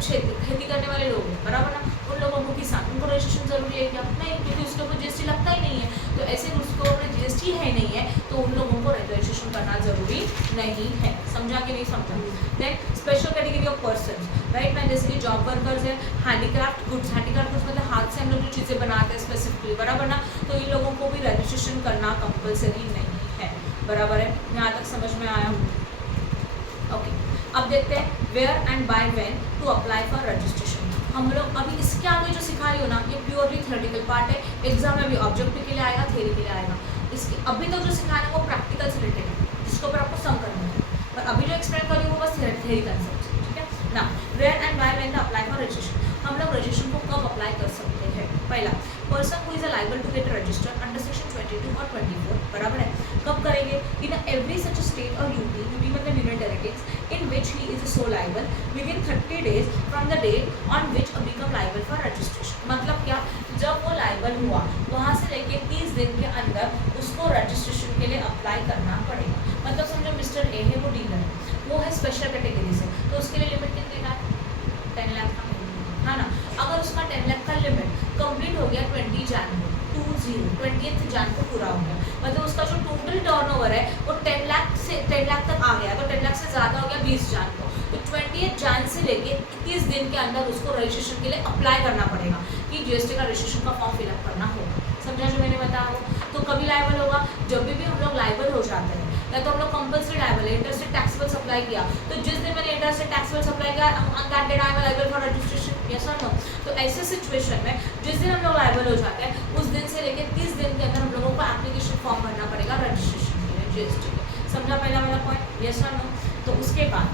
खेती करने वाले लोग हैं, बराबर ना? उन लोगों को किसान, उनको रजिस्ट्रेशन जरूरी है क्या? नहीं, क्योंकि उसके ऊपर जीएसटी लगता ही नहीं है। तो ऐसे गुड्स के ऊपर जीएसटी है नहीं है तो उन लोगों को रजिस्ट्रेशन करना जरूरी नहीं है। समझा कि नहीं समझा? Then special category of person, right ना, जैसे कि जॉब वर्कर्स है, हैंडीक्राफ्ट गुड्स। हैंडीक्राफ्ट गुड्स मतलब हाथ से हम लोग जो चीज़ें बनाते हैं स्पेसिफिकली, बराबर ना? तो इन लोगों को भी रजिस्ट्रेशन करना कंपलसरी नहीं है, बराबर है? यहाँ तक समझ में आया? ओके, अब देखते हैं where and by when to apply for registration. हम लोग अभी इसके आगे जो सिखा रही हो ना, ये प्योरली थ्योरेटिकल पार्ट है। एग्जाम में भी ऑब्जेक्टिव के लिए आएगा, थ्योरी के लिए आएगा। इसके अभी तक जो सिखाना है वो प्रैक्टिकल से रिलेटेड है, जिसके ऊपर आपको सम करना है, पर अभी जो एक्सप्लेन कर रही हूँ वो बस थ्योरी कंसेप्ट, ठीक है ना? Where and by when to apply for registration. हम लोग रजिस्ट्रेशन को कब अप्लाई कर सकते हैं? पहला, person who is liable to get registered under section 22 और 24, बराबर है? कब करेंगे? इन एवरी सच स्टेट और यूटी मतलब union territories in which he is so liable within 30 days from the date on which become liable for registration. मतलब क्या, जब वो लायबल हुआ वहाँ से लेके 30 दिन के अंदर उसको रजिस्ट्रेशन के लिए अप्लाई करना पड़ेगा। मतलब समझो मिस्टर ए है, वो डीलर है, वो है स्पेशल कैटेगरी से, तो उसके लिए लिमिट कितने का? 10 लाख का, है ना? अगर उसका 10 लाख का लिमिट कंप्लीट हो गया 20 जान को पूरा हो गया, मतलब उसका जो टोटल टर्नओवर है वो 10 लाख तक आ गया, तो 10 लाख से ज़्यादा हो गया 20 जान को, तो 20 जान से लेके 30 दिन के अंदर उसको रजिस्ट्रेशन के लिए अप्लाई करना पड़ेगा कि जीएसटी का रजिस्ट्रेशन का फॉर्म फिलअप करना होगा। समझा जो मैंने बताया वो? तो कभी लायबल होगा? जब भी हम लोग लायबल हो जाते हैं, या तो हम लोग कंपल्सरी लायबल है, इंटरेस्टेड टैक्सेबल सप्लाई किया, तो जिस दिन मैंने इंटरेस्टेड टैक्सेबल सप्लाई किया that date I am liable for registration, yes और नो? तो ऐसे सिचुएशन में जिस दिन हम लोग लायबल हो जाते हैं उस दिन से लेकर 30 दिन के अंदर हम लोगों को एप्लीकेशन फॉर्म भरना पड़ेगा रजिस्ट्रेशन के लिए जीएसटी के। समझा पहला वाला पॉइंट? यस और नो? तो उसके बाद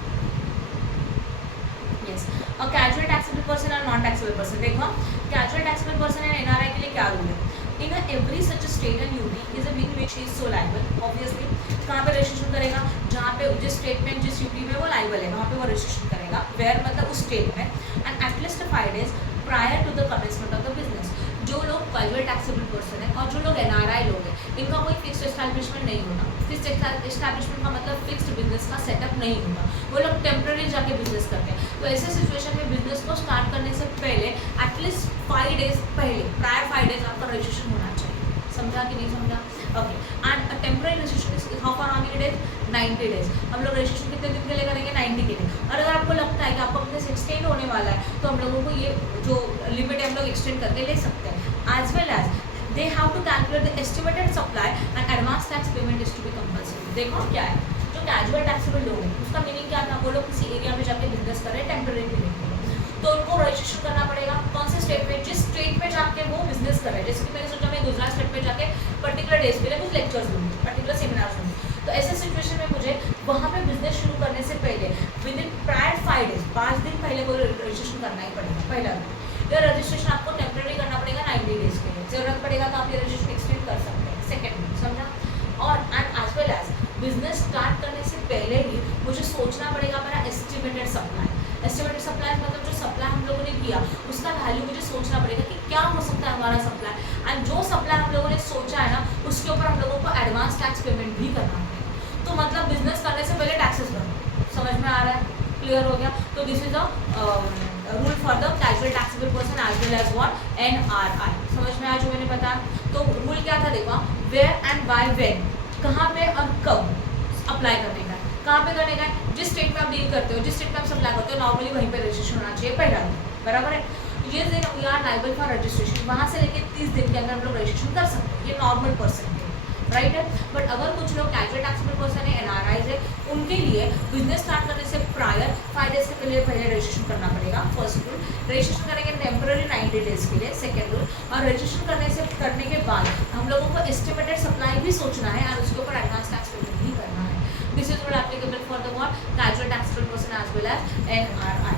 यस, और कैजुअल टैक्सेबल पर्सन और नॉन टैक्सेबल पर्सन। देखो, casual taxable person and NRI के लिए क्या रूल है? इन every such state and UT is a win which is so liable. Obviously कहाँ पे रजिस्ट्रेशन करेगा? जहाँ पे जिस स्टेट में जिस यूटी में वो लायबल है वहाँ पे वो रजिस्ट्रेशन करेगा। पड़ेगा, वेयर मतलब उस स्टेट में, and at least 5 days prior to the commencement of the business. जो लोग कैजुअल टैक्सेबल पर्सन है और जो लोग NRI लोग हैं, इनका कोई फिक्स्ड एस्टैब्लिशमेंट नहीं होता। फिक्स्ड एस्टैब्लिशमेंट का मतलब फिक्स्ड बिजनेस का सेटअप नहीं होता, वो लोग टेम्प्रेरी जाके बिजनेस करते हैं। तो ऐसे सिचुएशन में बिजनेस को स्टार्ट करने से पहले एटलीस्ट 5 days पहले, प्रायर 5 days आपका रजिस्ट्रेशन होना चाहिए। समझा कि नहीं समझा? Okay, and temporary registration is how for how many days? 90 days। हम लोग रजिस्ट्रेशन कितने दिन के लिए करेंगे? 90 के लिए। और अगर आपको लगता है कि आपका बिजनेस एक्सटेंड होने वाला है तो हम लोगों को ये जो लिमिट है हम लोग एक्सटेंड करके ले सकते हैं। As well as they have to calculate the estimated supply and advance tax payment is to be compulsory. देखो क्या है, जो कैजुअल टैक्सेबल लोग हैं उसका मीनिंग क्या था? वो लोग किसी एरिया में जाके बिजनेस कर रहे हैं टेम्प्रेरी पीरियड के लिए, तो उनको रजिस्ट्रेशन करना पड़ेगा। कौन से स्टेट में? जिस स्टेट में जाके वो बिजनेस कर रहे हैं। जैसे कि मैंने सोचा मैं गुजरात स्टेट में जाके पर्टिकुलर डेज के लिए कुछ लेक्चर्स दूँगी, पर्टिकुलर सेमिनार्स दूँगी, तो ऐसे सिचुएशन में मुझे वहाँ पे बिजनेस शुरू करने से पहले विद इन प्रायर 5 days, 5 दिन पहले को रजिस्ट्रेशन करना ही पड़ेगा। पहला ये रजिस्ट्रेशन आपको टेम्प्रेरी करना पड़ेगा 90 days के लिए, जरूरत पड़ेगा तो आप ये रजिस्ट्रेशन एक्सटेंड कर सकते हैं। सेकेंड, समझा? और and as well as business start करने से पहले ही मुझे सोचना पड़ेगा मेरा एस्टिमेटेड सप्लाई। एस्टिमेटेड सप्लाई मतलब जो सप्लाई हम लोगों ने किया उसका वैल्यू मुझे सोचना पड़ेगा कि क्या हो सकता है हमारा सप्लाई, एंड जो सप्लाई हम लोगों ने सोचा है ना उसके ऊपर हम लोगों को एडवांस टैक्स पेमेंट भी करना पड़ेगा। तो मतलब बिजनेस करने से पहले टैक्सेस भरना। समझ में आ रहा है? क्लियर हो गया? तो this is a rule for the casual taxable person as well as what? NRI। समझ में आया जो मैंने बताया? तो रूल क्या था देखो, वेयर एंड बाय व्हेन, कहाँ पे और कब अप्लाई करने का है, कहाँ पे करने का है? जिस स्टेट में आप डील करते हो, जिस स्टेट में आप सप्लाई करते हो, नॉर्मली वहीं पे रजिस्ट्रेशन होना चाहिए पहला दिन, बराबर है? ये दिन we are liable for registration, वहाँ से लेके 30 दिन के अंदर हम लोग रजिस्ट्रेशन कर सकते हैं, ये नॉर्मल पर्सन के, राइट है? बट अगर कुछ लोग कैजुअल टैक्सेबल पर्सन है, NRIs है, उनके लिए बिजनेस स्टार्ट करने से प्रायर 5 days के लिए पहले रजिस्ट्रेशन करना पड़ेगा। फर्स्ट रूल, रजिस्ट्रेशन करेंगे टेम्पररी 90 days के लिए। सेकेंड रूल, और रजिस्ट्रेशन करने के बाद हम लोगों को एस्टिमेटेड सप्लाई भी सोचना है और उसके ऊपर एडवांस टैक्स पेमेंट भी करना है। This is rule applicable for the what? Casual taxable person as well as NRI।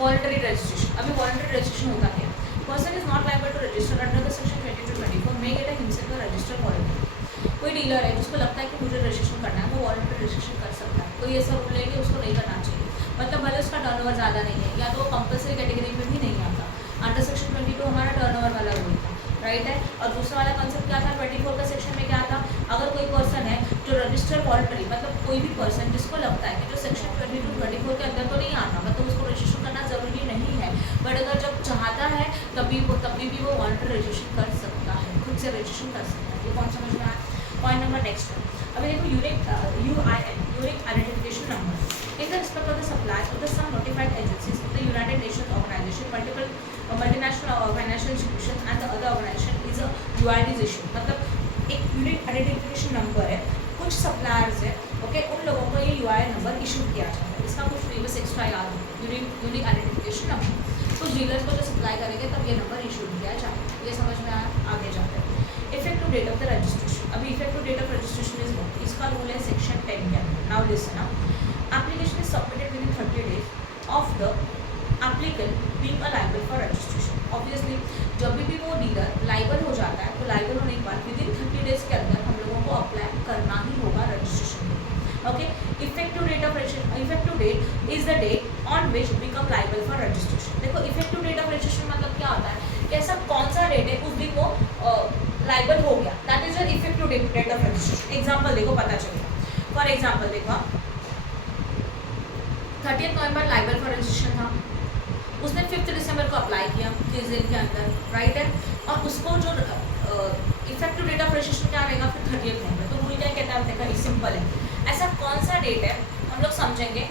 Voluntary registration, अभी वॉलंटरी रजिस्ट्रेशन होता क्या? Person is not liable to register under the section 20 to 24 may get himself register voluntary. कोई dealer है जिसको लगता है कि मुझे रजिस्ट्रेशन करना है, वो वॉलंटरी रजिस्ट्रेशन कर सकता है। कोई ऐसा रूल है कि उसको नहीं करना चाहिए, मतलब भले उसका टर्नओवर ज़्यादा नहीं है या तो वो कंपल्सरी कैटेगरी में भी नहीं आता। अंडर सेक्शन 22 हमारा टर्नओवर वाला रूल था, राइट है? और दूसरा वाला कॉन्सेप्ट क्या था? 24 का सेक्शन में क्या था? अगर कोई पर्सन है जो रजिस्टर वॉलंटरी, मतलब कोई भी पर्सन जिसको लगता है कि जो सेक्शन 22 24 के अंदर तो नहीं आता, मतलब उसको रजिस्ट्रेशन करना ज़रूरी नहीं है, बट अगर जब चाहता है तभी भी वो वॉलंटरी रजिस्ट्रेशन कर सकता है, खुद से रजिस्ट्रेशन कर सकता है। ये कौन समझ में आया? पॉइंट नंबर नेक्स्ट है, अभी देखो UIN, unique identification number. In the respect of the supplies of the some notified agencies of the United Nations Organization, multiple multinational financial institutions and the other organization is a UID is issued। मतलब एक unique identification number है, कुछ suppliers है, okay, उन लोगों को ये UIN number issue किया जाता है। इसका कुछ फेमस एक्स्ट्रा याद हो, यूनिक आइडेंटिफिकेशन नंबर। कुछ डीलर्स को जो सप्लाई करेंगे तब ये नंबर इशू किया जाता है। ये समझ में आया? आगे जाते हैं। Effective date of the registration, अभी effective date of registration is what? इसका रूल है सेक्शन 10 के अंदर। Now listen up, application is submitted within 30 days of the applicant being a liable for registration। Obviously जब भी वो डीलर लाइबल हो जाता है तो लाइबल होने के बाद विदिन 30 days के अंदर हम लोगों को अप्लाई करना ही होगा रजिस्ट्रेशन के लिए। Okay, effective date of registration, effective date is the date on which become liable for registration. देखो इफेक्टिव डेट ऑफ रजिस्ट्रेशन मतलब क्या होता है कि ऐसा कौन सा डेट है उस दिन वो लाइबल हो गया, that is the effective date of registration. Example देखो, पता चलेगा। फॉर एग्जाम्पल देखो, 30 नवंबर लाइबल फॉर रजिस्ट्रेशन था, उसने 5 दिसंबर को अप्लाई किया 30 दिन के अंदर, राइट है? और उसको जो इफेक्टिव डेट ऑफ रजिस्ट्रेशन क्या रहेगा फिर 30 नवंबर। तो रूल क्या कहता है? देखा, सिंपल है, ऐसा कौन सा डेट है हम लोग समझेंगे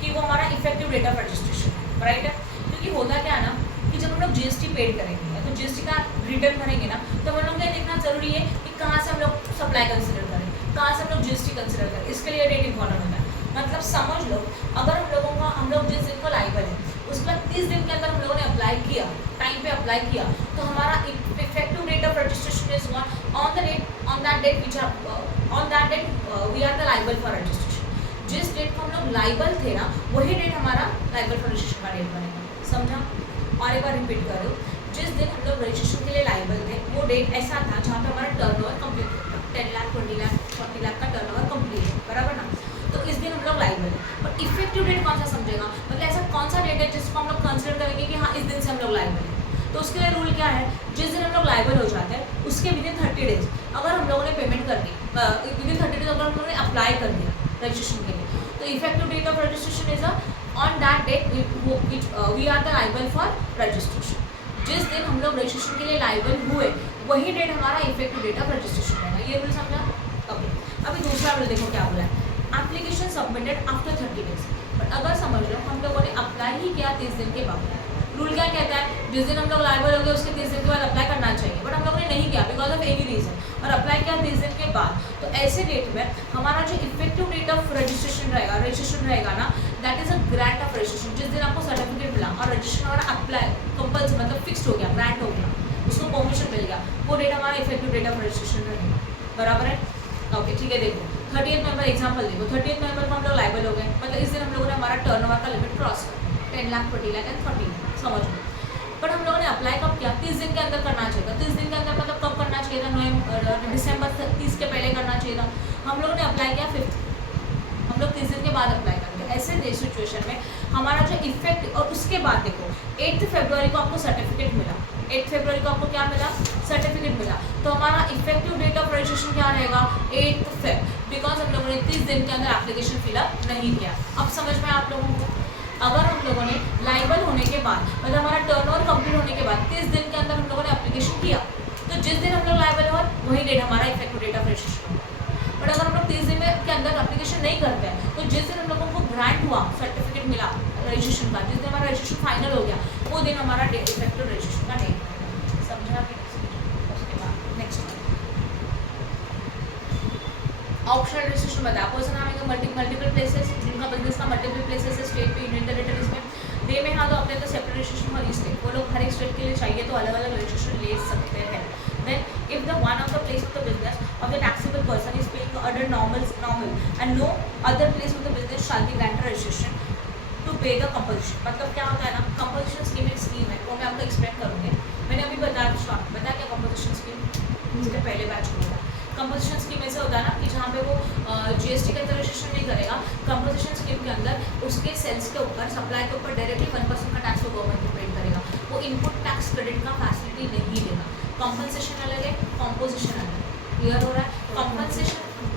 कि वो हमारा इफेक्टिव डेट ऑफ रजिस्ट्रेशन है, राइट है? क्योंकि होता क्या है ना कि जब हम लोग GST पेड करेंगे या तो GST का रिटर्न भरेंगे ना, तो हम लोग क्या देखना जरूरी है कि कहाँ से हम लोग सप्लाई कंसिडर करें, कहाँ से हम लोग GST कंसिडर करें, इसके लिए डेट इंपॉर्टेंट होता है। मतलब समझ लो, अगर हम लोग जिस दिन को लाइबल है उसके बाद 30 दिन के अंदर हम लोगों ने अप्लाई किया, टाइम पे अप्लाई किया, तो हमारा effective date of registration is what? On that date we are the liable for registration. जिस डेट को हम लोग लाइबल थे ना, वही डेट हमारा लाइबल फॉर रजिस्ट्रेशन का डेट बनेगा। समझा? और एक बार रिपीट करो, जिस दिन हम लोग रजिस्ट्रेशन के लिए लाइबल थे वो डेट ऐसा था जहाँ पे हमारा टर्नओवर कंप्लीट होता, 10 लाख 20 लाख 40 लाख का टर्नओवर कंप्लीट है, बराबर ना। तो इस दिन हम लोग लाइबल है, बट इफेक्टिव डेट कौन सा समझेगा, मतलब ऐसा कौन सा डेट है जिसको हम लोग कंसिडर करेंगे कि हाँ इस दिन से हम लोग लाइबल है। तो उसके लिए रूल क्या है, जिस दिन हम लोग लाइबल हो जाते हैं उसके विदिन 30 डेज अगर हम लोगों ने पेमेंट कर दी, विदिन 30 डेज अगर हम लोगों ने अप्लाई कर दिया रजिस्ट्रेशन के लिए, तो effective date of registration is on that date we are the liable for registration. जिस दिन हम लोग रजिस्ट्रेशन के लिए लाइबल हुए वही डेट हमारा इफेक्टिव डेट ऑफ रजिस्ट्रेशन रहेगा। ये रूल समझा? ओके, अभी दूसरा रूल देखो क्या बोला है, application submitted after 30 days. But अगर समझ लो हम लोगों ने अप्लाई ही किया 30 दिन के बाद, रूल क्या कहता है, जिस दिन हम लोग लाइबल हो गए उसके 30 दिन के बाद अप्लाई करना चाहिए, बट हम लोगों ने नहीं किया बिकॉज ऑफ एनी रीजन, और अप्लाई किया 30 दिन के बाद, तो ऐसे डेट में हमारा जो इफेक्टिव डेट ऑफ रजिस्ट्रेशन रहेगा ना, that is a grant of registration. जिस दिन आपको सर्टिफिकेट मिला और रजिस्ट्रेशन हमारा अप्लाई कंपल्सरी मतलब फिक्स्ड हो गया, ग्रांट हो गया, उसको परमिशन मिल गया, वो डेट हमारा इफेक्टिव डेट ऑफ रजिस्ट्रेशन रहेगा, बराबर है। ओके ठीक है, देखो 30th नवंबर एग्जाम्पल देखो, 30th नवंबर को हम लोग लाइबल हो गए, मतलब इस दिन हम लोगों ने हमारा टर्नओवर का लिमिट क्रॉस कर 10 लाख 20 लाख एंड 30 लाख, समझ लो। बट हम लोगों ने अप्लाई कब किया, 30 दिन के अंदर करना चाहिए था। 30 दिन के अंदर मतलब कब करना चाहिए था, दिसंबर 30 के पहले करना चाहिए था। हम लोगों ने अप्लाई किया 5th, हम लोग 30 दिन के बाद अप्लाई करेंगे। ऐसे सिचुएशन में हमारा जो इफेक्ट, और उसके बाद देखो 8 फरवरी को आपको सर्टिफिकेट मिला, 8 फरवरी को आपको क्या मिला, सर्टिफिकेट मिला, तो हमारा इफेक्टिव डेट ऑफ रजिस्ट्रेशन क्या रहेगा, 8 फेब, बिकॉज हम लोगों ने 30 दिन के अंदर एप्लीकेशन फिलअप नहीं किया। अब समझ में आप लोगों को, अगर हम लोगों ने लाइबल होने के बाद मतलब हमारा टर्नओवर कंप्लीट होने के बाद 30 दिन के अंदर हम लोगों ने एप्लीकेशन किया, तो जिस दिन हम लोग लाइबल हुआ वही डेट हमारा इफेक्टिव डेट ऑफ रजिस्ट्रेशन होगा। बट अगर हम लोग 30 दिन के अंदर एप्लीकेशन नहीं करते हैं, तो जिस दिन हम लोगों को ग्रांट हुआ, सर्टिफिकेट मिला रजिस्ट्रेशन का, जिस दिन हमारा रजिस्ट्रेशन फाइनल हो गया, वो दिन हमारा डेट इफेक्टिव रजिस्ट्रेशन का डेट रहेगा। समझा? उसके बाद नेक्स्ट ऑप्शनल रजिस्ट्रेशन बताया, पर्सन हैविंग मल्टीपल प्लेसेस, जिनका बिजनेस का मल्टीपल प्लेसेस है स्टेट पे, यूनियन टेरिटरीज में, दे में हाँ तो अपने तो separate registration for each state, वो लोग हर एक स्टेट के लिए चाहिए तो अलग अलग रजिस्ट्रेशन ले सकते हैं। Then if the one of the place of the business of the taxable person is paying under normal and no other place of the business shall be granted registration to pay the composition. मतलब क्या होता है ना, composition scheme एक scheme है, वो मैं आपको एक्सप्लेन करूँगी। मैंने अभी बताया क्या कंपोजिशन स्कीम, इसके पहले बैच में होगा। कंपोजिशन स्कीम ऐसे होता है ना कि जहाँ पे वो जीएसटी के अंदर रजिस्ट्रेशन नहीं करेगा, कंपोजिशन स्कीम के अंदर उसके सेल्स के ऊपर, सप्लाई के ऊपर डायरेक्टली 1% का टैक्स वो गवर्नमेंट को पेड करेगा, वो इनपुट टैक्स क्रेडिट का फैसिलिटी नहीं देगा। कंपनसेशन अलग है, कॉम्पोजिशन अलग है, क्लियर हो रहा है?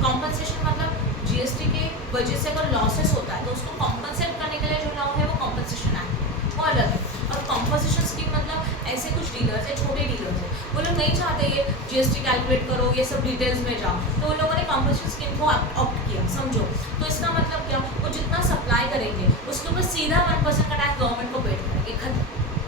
कॉम्पनसेशन मतलब जीएसटी के वजह से अगर लॉसेस होता है तो उसको कॉम्पनसेट करने के लिए जो लॉ है वो कॉम्पनसेशन एक्ट, वो अलग है। और कॉम्पोजिशन स्कीम मतलब ऐसे कुछ डीलर्स है, छोटे डीलर्स है, वो लोग नहीं चाहते ये जीएसटी कैलकुलेट करो, ये सब डिटेल्स में जाओ, तो उन लोगों ने कॉम्पोजिशन स्कीम को ऑप्ट किया, समझो। तो इसका मतलब क्या, वो जितना सप्लाई करेंगे उसके ऊपर सीधा 1% का टैक्स गवर्नमेंट को पेड करेंगे, खत्म,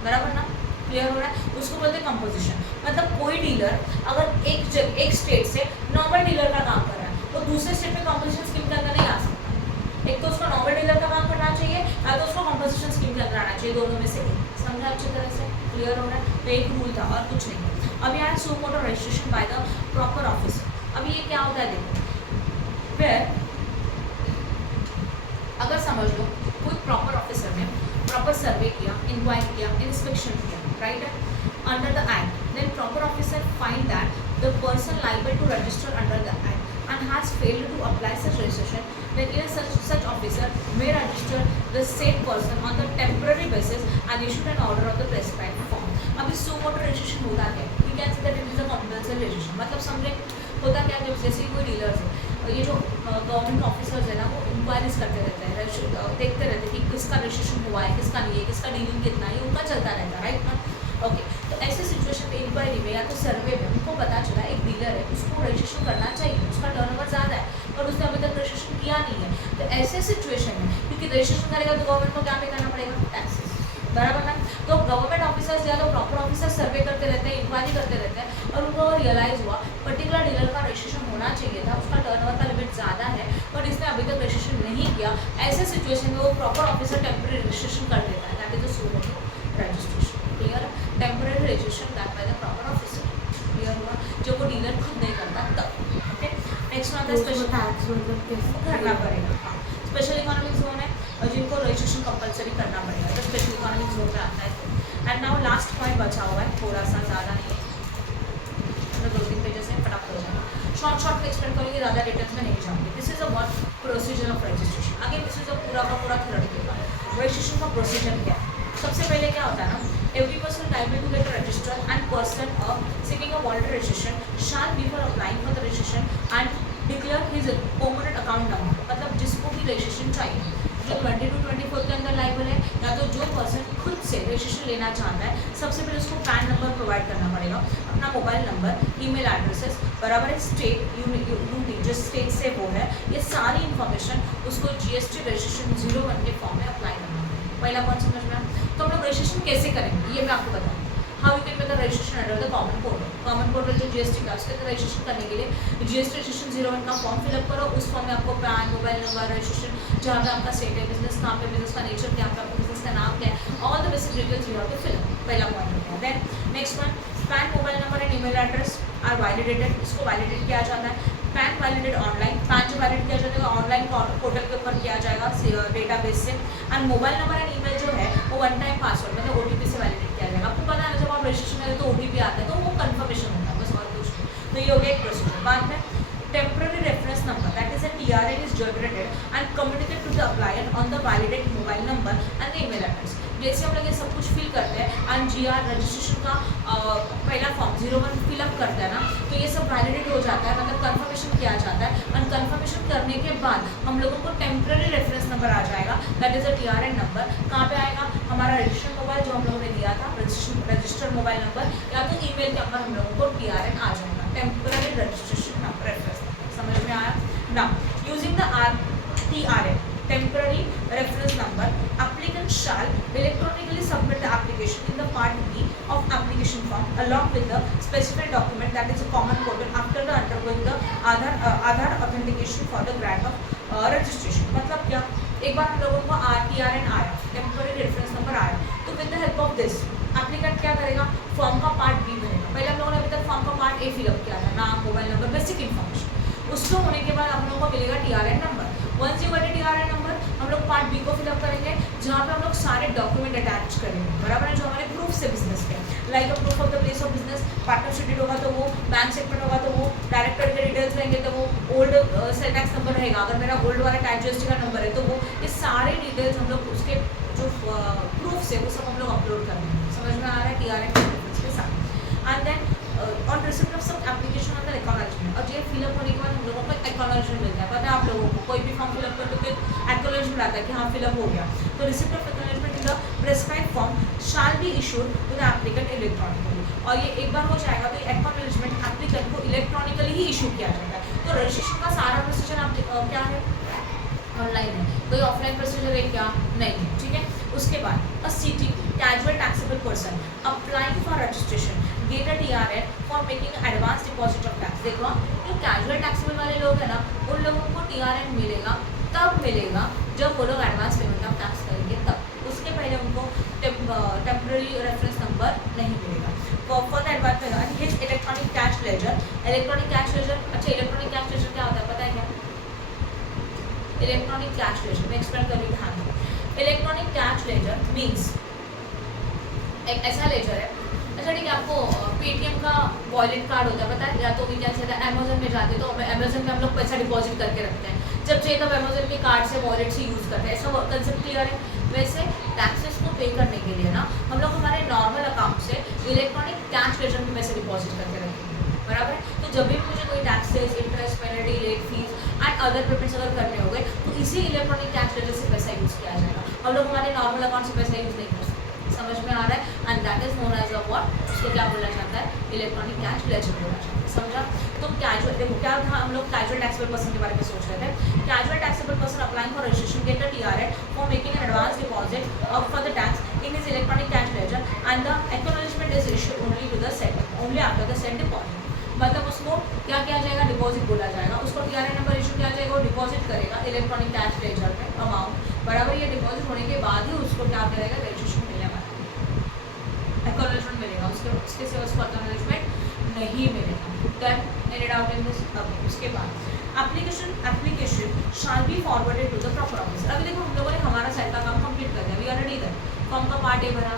बराबर ना? क्लियर हो रहा है? उसको बोलते हैं कंपोजिशन। मतलब कोई डीलर अगर एक स्टेट से नॉर्मल डीलर का काम कर रहा है, वो दूसरे स्टेट में कंपोजिशन स्कीम के अंदर नहीं आ सकता। एक तो उसको नॉर्मल डीलर का काम करना चाहिए, या तो उसको कंपोजिशन स्कीम के अंदर आना चाहिए, दोनों में से एक। समझा अच्छी तरह से? क्लियर हो रहा है? तो एक रूल था और कुछ नहीं। अब यहाँ suo motto registration by the proper officer. अब ये क्या होता है देखो, फिर अगर समझ लो कोई प्रॉपर ऑफिसर ने प्रॉपर सर्वे किया, इंक्वायरी किया, इंस्पेक्शन किया, राइट है, under the act, then proper officer find that the person liable to register under the act and has failed to apply such registration, then such officer may register the said person on the temporary basis and issue an order of the prescribed form. अब इस सो मोटो registration होता क्या, we can say that it is a compulsory registration। मतलब समझे होता क्या, जब जैसे कोई डीलर्स है, ये जो गवर्नमेंट ऑफिसर्स है ना, वो इंक्वायरीज करते रहते हैं, देखते रहते हैं कि किसका रजिस्ट्रेशन हुआ है, किसका नहीं है, किसका डीलिंग कितना है, उनका चलता रहता है, राइट ना? ओके, तो ऐसे सिचुएशन में इंक्वायरी में या तो सर्वे में उनको पता चला एक डीलर है, उसको रजिस्ट्रेशन करना चाहिए, उसका टर्नओवर ज़्यादा है और उसने अभी तक रजिस्ट्रेशन किया नहीं है, तो ऐसे सिचुएशन में क्योंकि रजिस्ट्रेशन करेगा तो गवर्नमेंट को क्या पे करना पड़ेगा, टैक्सेस, बराबर ना? तो गवर्नमेंट ऑफिसर्स या तो प्रॉपर ऑफिसर सर्वे करते रहते हैं, इंक्वायरी करते रहते हैं, और उनको रियलाइज़ हुआ पर्टिकुलर डीलर का रजिस्ट्रेशन होना चाहिए था, उसका टर्नओवर का लिमिट ज़्यादा है बट इसने अभी तक रजिस्ट्रेशन नहीं किया। ऐसे सिचुएशन में वो प्रॉपर ऑफिसर टेम्प्रेरी रजिस्ट्रेशन कर देता है, that is the suo motto registration. Clear? Temporary registration that by the proper officer. Clear हुआ? जब वो डीलर खुद नहीं करता तब। ओके, नेक्स्ट आता है स्पेशल टैक्स करना पड़ेगा। हाँ, स्पेशल इकोनॉमिक जोन है और जिनको रजिस्ट्रेशन कंपलसरी करना पड़ेगा, तो स्पेशल इकोनॉमिक जोन में आता है। एंड नाउ लास्ट पॉइंट बचा हुआ है, थोड़ा सा ज़्यादा नहीं है, मतलब 2-3 पेजेस में फटाफट हो जाएगा। शॉर्ट एक्सप्लेन करूँगी, ज़्यादा डिटेल्स में नहीं जाऊँगी। This is a what procedure of registration. आगे दिस इज अ पूरा का पूरा थ्योरेटिकल पार्ट। रजिस्ट्रेशन का प्रोसीजर क्या है? सबसे पहले क्या होता है ना, every person liable to get registered and person seeking a voluntary registration shall before applying for the registration and declare his permanent account number। मतलब जिसको भी रजिस्ट्रेशन चाहिए, जो 20 to 24 के अंदर लाइबल है, या तो जो पर्सन खुद से रजिस्ट्रेशन लेना चाहता है, सबसे पहले उसको पैन नंबर प्रोवाइड करना पड़ेगा, अपना मोबाइल नंबर, ईमेल एड्रेसेस, बराबर है स्टेट यूनिटी जिस स्टेट से वो है, ये सारी इन्फॉर्मेशन उसको GST रजिस्ट्रेशन 01 के फॉर्म में अप्लाई करना पड़ेगा। पहला पॉइंट समझ में आया? तो हम लोग रजिस्ट्रेशन कैसे करेंगे ये मैं आपको बताऊँ। How you can make the registration under the common portal. Common portal जो GST का, उसके अंदर रजिस्ट्रेशन करने के लिए GST रजिस्ट्रेशन 01 का फॉर्म फिलअप करो। उस फॉर्म में आपको पैन, मोबाइल नंबर, रजिस्ट्रेशन, जहाँ पे आपका स्टेट है, बिजनेस कहाँ पे, बिजनेस का नेचर क्या है, आपका बिजनेस का नाम क्या है, all the basic details you have to fill up. पहला पॉइंट होता है। Then next one, PAN, mobile number and email address are validated. इसको वैलिडेट किया जाता है। पैन वैलिडेट ऑनलाइन, पैन जो वैलिडेट किया जाएगा ऑनलाइन पोर्टल के ऊपर किया जाएगा डेटाबेस से। And mobile number and email जो है वो वन टाइम पासवर्ड मतलब OTP से वैलिडेट किया जाएगा। आपको पता है जब आप रजिस्ट्रेशन करें तो OTP आता है, तो वो कंफर्मेशन होता है, बस और कुछ नहीं। तो ये हो गया एक प्रोसीजर। बाद में temporary reference number that is a TRN is generated and communicate to the applier on the validate mobile number and the email address. जैसे हम लोग ये सब कुछ फिल करते हैं एंड GR रजिस्ट्रेशन का पहला फॉर्म 01 फिलअप करते हैं ना, तो ये सब वैलिडेट हो जाता है, मतलब कंफर्मेशन किया जाता है। एंड कंफर्मेशन करने के बाद हम लोगों को टेम्पररी रेफरेंस नंबर आ जाएगा that is a TRN number. कहाँ पे आएगा? हमारा रजिस्टर्ड मोबाइल जो हम लोगों ने दिया था, रजिस्टर्ड मोबाइल नंबर या तो ईमेल के अंदर हम लोगों को TRN आ जाएगा, temporary registration number reference number. समझ में आया? Now using the TRN temporary reference number, applicant shall electronically submit the application in the part B of application form along with the specified document that is a common portal after the undergoing the Aadhaar authentication for the grant of registration। मतलब क्या, एक बार हम लोगों को TRN आया, temporary reference number आया, तो with the help of this applicant क्या करेगा? फॉर्म का पार्ट B भरेगा। पहले हम लोगों ने अभी तक फॉर्म का पार्ट A फिलअप किया था, नाम, मोबाइल नंबर, बेसिक इन्फॉर्मेशन। उसको होने के बाद हम लोगों को मिलेगा TRN number. Once you get TRN number, हम लोग पार्ट B को फिलअप करेंगे, जहाँ पे हम लोग सारे डॉक्यूमेंट अटैच करेंगे, बराबर है, जो हमारे प्रूफ से बिजनेस के, like proof of the place of business, partnership deed होगा तो वो, बैंक स्टेटमेंट होगा तो वो, डायरेक्टर के डिटेल्स रहेंगे तो वो, ओल्ड सेल टैक्स नंबर रहेगा, अगर मेरा ओल्ड वाला टैक्स GST का नंबर है तो वो, ये सारे डिटेल्स हम लोग उसके जो प्रूफ से वो सब हम लोग अपलोड करेंगे। समझ में आ रहा है? TRN के साथ। And then on receipt of sub application on the acknowledgement, और ये फिलअप होने के बाद हम लोगों को एक्नॉलेजमेंट मिलता है। पता है आप लोगों को, कोई भी फॉर्म फिलअप करते तो एक्नॉलेजमेंट आता है कि हाँ फिलअप हो गया। तो receipt of acknowledgement in the prescribe form shall be issued to the applicant electronically. और ये एक बार हो जाएगा तो एक्नॉलेजमेंट एप्लीकेंट को इलेक्ट्रॉनिकली ही इशू किया जाता है। तो रजिस्ट्रेशन का सारा प्रोसीजर आप क्या है? ऑनलाइन है, कोई ऑफलाइन प्रोसीजर है क्या? नहीं है, ठीक है। उसके बाद CT casual taxable person applying for registration get a TRN for making advance deposit of tax. देखो जो कैजुअल टैक्सेबल वाले लोग हैं ना, उन लोगों को TRN मिलेगा तब मिलेगा जब वो लोग एडवांस पेमेंट ऑफ टैक्स करेंगे तब। उसके पहले उनको टेम्पररी रेफरेंस नंबर नहीं मिलेगा। For the advance his electronic cash laser, electronic cash laser. अच्छा, इलेक्ट्रॉनिक कैश लेजर क्या होता है पता है क्या? इलेक्ट्रॉनिक कैश लेजर मैं एक्सप्लेन कर रही ध्यान दो। इलेक्ट्रॉनिक कैश लेजर मीन्स एक ऐसा लेजर है, अच्छा ठीक है, आपको पेटीएम का वॉलेट कार्ड होता है पता है, या तो भी क्या कहता है अमेजोन में जाते तो अमेजोन में हम लोग पैसा डिपॉजिट करके रखते हैं, जब चाहिए तब अमेजोन के कार्ड से वॉलेट से यूज़ करते हैं, ऐसा कंसेप्ट क्लियर है। वैसे टैक्सेस को पे करने के लिए ना हम लोग हमारे नॉर्मल अकाउंट से इलेक्ट्रॉनिक कैश लेजर में पैसे डिपॉजिट करके रखेंगे, बराबर है। तो जब भी मुझे कोई taxes, interest, penalty, late fees and other payments अगर करने हो गए तो इसी इलेक्ट्रॉनिक कैश लेजर से पैसा यूज़ किया जाएगा। हम लोग हमारे नॉर्मल अकाउंट से पैसा यूज़ नहीं कर सकते। समझ में आ रहा है? And that is known as a what, उसको क्या बोला जाता है? इलेक्ट्रॉनिक कैश लेजर बोला जाता है। समझा? तो कैजुअल, देखो क्या था, हम लोग कैजुअल टैक्सेबल पर्सन के बारे में सोच रहे थे। Casual taxable person applying for registration get a TRN for making an advance deposit for the tax in his electronic cash ledger and the acknowledgement is issued only to the set, only after the set deposit. मतलब उसको क्या किया जाएगा? Deposit बोला जाएगा। उसको TRN number issue किया जाएगा, वो डिपॉजिट करेगा इलेक्ट्रॉनिक कैश लेजर में अमाउंट, बराबर। ये डिपॉजिट होने के बाद ही उसको क्या करेगा? रजिस्ट्रेशन मिलने वाला एक्नॉलेजमेंट मिलेगा, उसके सिवा उसको एक्नॉलेजमेंट नहीं मिलेगा। Then any doubt in this? अब उसके बाद application shall be forwarded to the proper office. अभी देखो हम लोगों ने हमारा साइड का काम कंप्लीट कर दिया, वी ऑलरेडी डन। फॉर्म का पार्ट A भरा,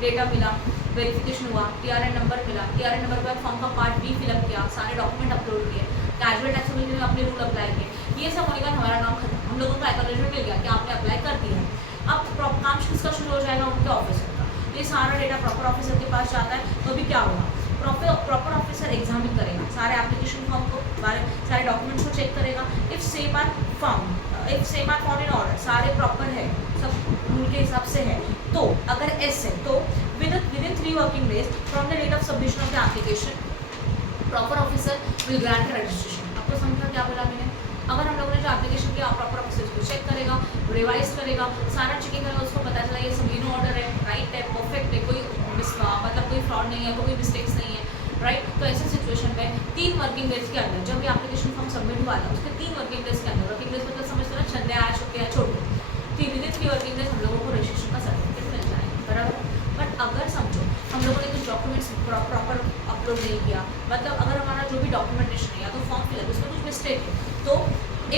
डेटा मिला, वेरिफिकेशन हुआ, TRN नंबर मिला, TRN नंबर के बाद फॉर्म का पार्ट B फिलअप किया, सारे डॉक्यूमेंट अपलोड किए, कैजुअल टैक्सेबल के लिए आपने रूल अप्लाई किए, ये सब होने का हमारा काम खत्म, हम लोगों को एक्नॉलेजमेंट मिल गया कि आपने अप्लाई कर दिया है। अब काम किसका शुरू हो जाएगा, उनके ऑफिसर का। ये सारा डेटा प्रॉपर ऑफिसर के पास जाता है, तो अभी क्या होगा, प्रॉपर ऑफिसर एग्जामिन करेगा सारे एप्लीकेशन फॉर्म को, सारे डॉक्यूमेंट्स को चेक करेगा। If same are found in order, सारे प्रॉपर है, सब रूल के हिसाब से है, तो अगर एस है तो within 3 working days from the date of submission of the application proper officer will grant registration. आपको समझा क्या बोला मैंने? अगर हम लोगों ने जो एप्लीकेशन किया प्रॉपर ऑफिसर उसको चेक करेगा, रिवाइज करेगा, सारा चेकिंग करेगा, उसको पता चला ये सब इन ऑर्डर है, राइट है, परफेक्ट है, कोई मतलब कोई फ्रॉड नहीं है, कोई मिस्टेक्स नहीं है, राइट। तो ऐसे सिचुएशन में 3 वर्किंग डेज के अंदर, जब भी एप्लीकेशन फॉर्म सबमिट हुआ था उसके 3 वर्किंग डेज के अंदर, वर्किंग डेज मतलब समझते ना, संडे आया, शुक्र आया, छोड़ दो, तो विदिन 3 वर्किंग डेज हम लोगों को रजिस्ट्रेशन का सर्टिफिकेट मिल जाएगा, बराबर। बट अगर समझो हम लोगों ने कुछ डॉक्यूमेंट्स प्रॉपर अपलोड नहीं किया, मतलब अगर हमारा जो भी डॉक्यूमेंटेशन है या तो फॉर्म फिलअप उसमें कुछ मिस्टेक है, तो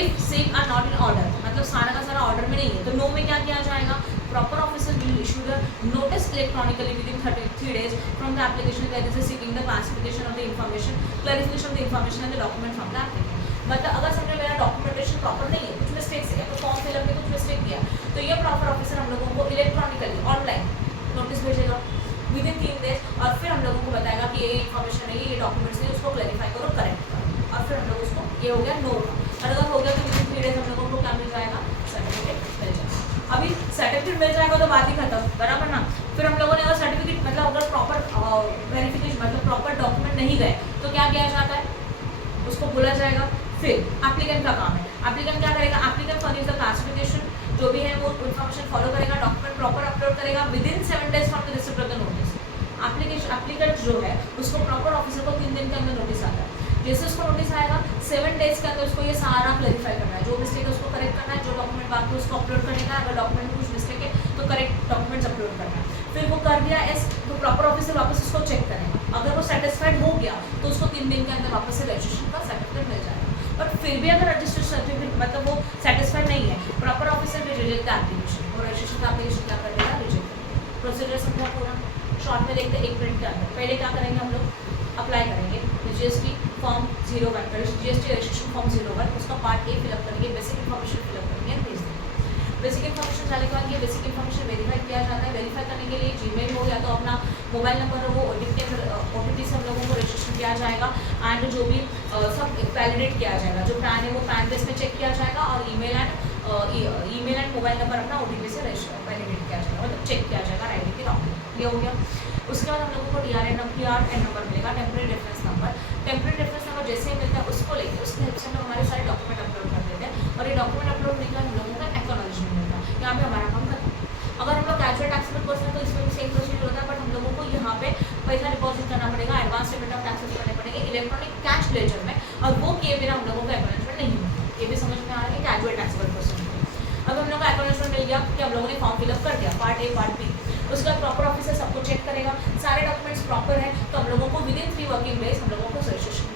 if same are not in order, मतलब सारा का सारा ऑर्डर में नहीं है, तो नो में क्या किया जाएगा, proper officer will issue the notice electronically within 3 days from the application that is seeking the classification of the information, clarification of the information and the document from the application. मतलब अगर समझो मेरा documentation proper नहीं है, कुछ mistakes है, या तो फॉर्म फिलअप में कुछ मिस्टेक किया, तो ये प्रॉपर ऑफिसर हम लोगों को इलेक्ट्रॉनिकली ऑनलाइन नोटिस भेजेगा विदिन 3 days, और फिर हम लोगों को बताएगा कि ये इन्फॉर्मेशन है, ये डॉक्यूमेंट्स है, उसको क्लैरिफाई करो, करेक्ट करो, और फिर हम लोग उसको, ये हो गया नो का। और अगर हो गया तो विदिन 3 days हम लोगों को क्या मिल जाएगा, सर्टिफिकेट मिल जाएगा। अभी सर्टिफिकेट मिल जाएगा तो बात ही खत्म, बराबर ना। फिर हम लोगों ने अगर सर्टिफिकेट मतलब अगर प्रॉपर वेरिफिकेशन मतलब प्रॉपर डॉक्यूमेंट नहीं गए तो क्या किया जाता है, उसको बोला जाएगा। फिर एप्लीकेंट का काम है, एप्लीकेंट क्या करेगा, एप्लीकेंट फर्निश द क्लासिफिकेशन, जो भी है वो इन्फॉर्मेशन फॉलो करेगा, डॉक्यूमेंट प्रॉपर अपलोड करेगा within 7 days from the receipt of the notice. Applicant जो है उसको प्रॉपर ऑफिसर को 3 दिन के अंदर नोटिस आता है, जैसे उसको नोटिस आएगा 7 days के अंदर उसको ये सारा क्लैरिफाई करना है, जो मिस्टेक है उसको करेक्ट करना है, जो डॉक्यूमेंट बाकी है उसको अपलोड करने का, अगर डॉक्यूमेंट में कुछ मिस्टेक है तो करेक्ट डॉक्यूमेंट्स अपलोड करना है। फिर वो कर दिया एस, तो प्रॉपर ऑफिसर वापस उसको चेक करेगा, अगर वो सेटिस्फाइड हो गया तो उसको 3 दिन के अंदर वापस से रजिस्ट्रेशन का सर्टिफिकेट मिल जाएगा। बट फिर भी अगर रजिस्ट्रेशन सर्टिफिकेट मतलब वो सेटिस्फाइड नहीं है, proper officer will reject the application, और रजिस्ट्रेशन का एप्लीकेशन क्या कर देगा, रिजेक्ट करेगा। प्रोसीजर समझा पूरा, शॉर्ट में देखते 1 मिनट के अंदर। पहले क्या करेंगे हम लोग, अप्लाई करेंगे GST form 01 GST registration form 01, उसका पार्ट ए फिलअप करेंगे, बेसिक इन्फॉर्मेशन फिलअप करेंगे, भेज देंगे। बेसिक इन्फॉर्मेशन डालने के बाद ये बेसिक इन्फॉर्मेशन वेरीफाई किया जाता है। वेरीफाई करने के लिए जीमेल हो या तो अपना मोबाइल नंबर हो, वो ओटीपी से हम लोगों को रजिस्ट्रेशन किया जाएगा, एंड जो भी सब वैलिडेट किया जाएगा, जो पैन है वो पैन बेस में चेक किया जाएगा, और ईमेल एंड मोबाइल नंबर अपना ओटीपी से वैलिडेट किया जाएगा, मतलब चेक किया जाएगा राइटिंग के डॉक्यूमेंट। ये हो गया। उसके बाद हम लोगों को TRN नंबर मिलेगा, temporary reference number. Temporary reference number जैसे ही मिलता है उसको लेकर उसके हेल्प से हम लोग हमारे सारे डॉक्यूमेंट अपलोड कर देते हैं, और ये डॉक्यूमेंट अपलोड होने के बाद हम लोगों का एक्नॉलेजमेंट मिलता है, यहाँ पे हमारा काम खत्म। अगर हम लोग कैजुअल टैक्सेबल पर्सन है तो इसमें भी सेम प्रोसीजर होता है, बट हम लोगों को यहाँ पे पैसा डिपॉजिट करना पड़ेगा, एडवांस पेमेंट ऑफ टैक्सेस करने पड़ेंगे इलेक्ट्रॉनिक कैश लेजर में, और वो किए बिना हम लोगों को एक्नॉलेजमेंट नहीं मिलता। ये भी समझ में आ रहा है कैजुअल टैक्सेबल पर्सन। अब हम लोग का एक्नॉलेजमेंट मिल गया कि हम लोगों ने फॉर्म फिलअप कर दिया, पार्ट ए पार्ट बी। उसका प्रॉपर ऑफिसर सबको चेक करेगा, सारे डॉक्यूमेंट्स प्रॉपर है, तो हम लोगों को विदिन 3 वर्किंग डेज हम लोगों को रजिस्ट्रेशन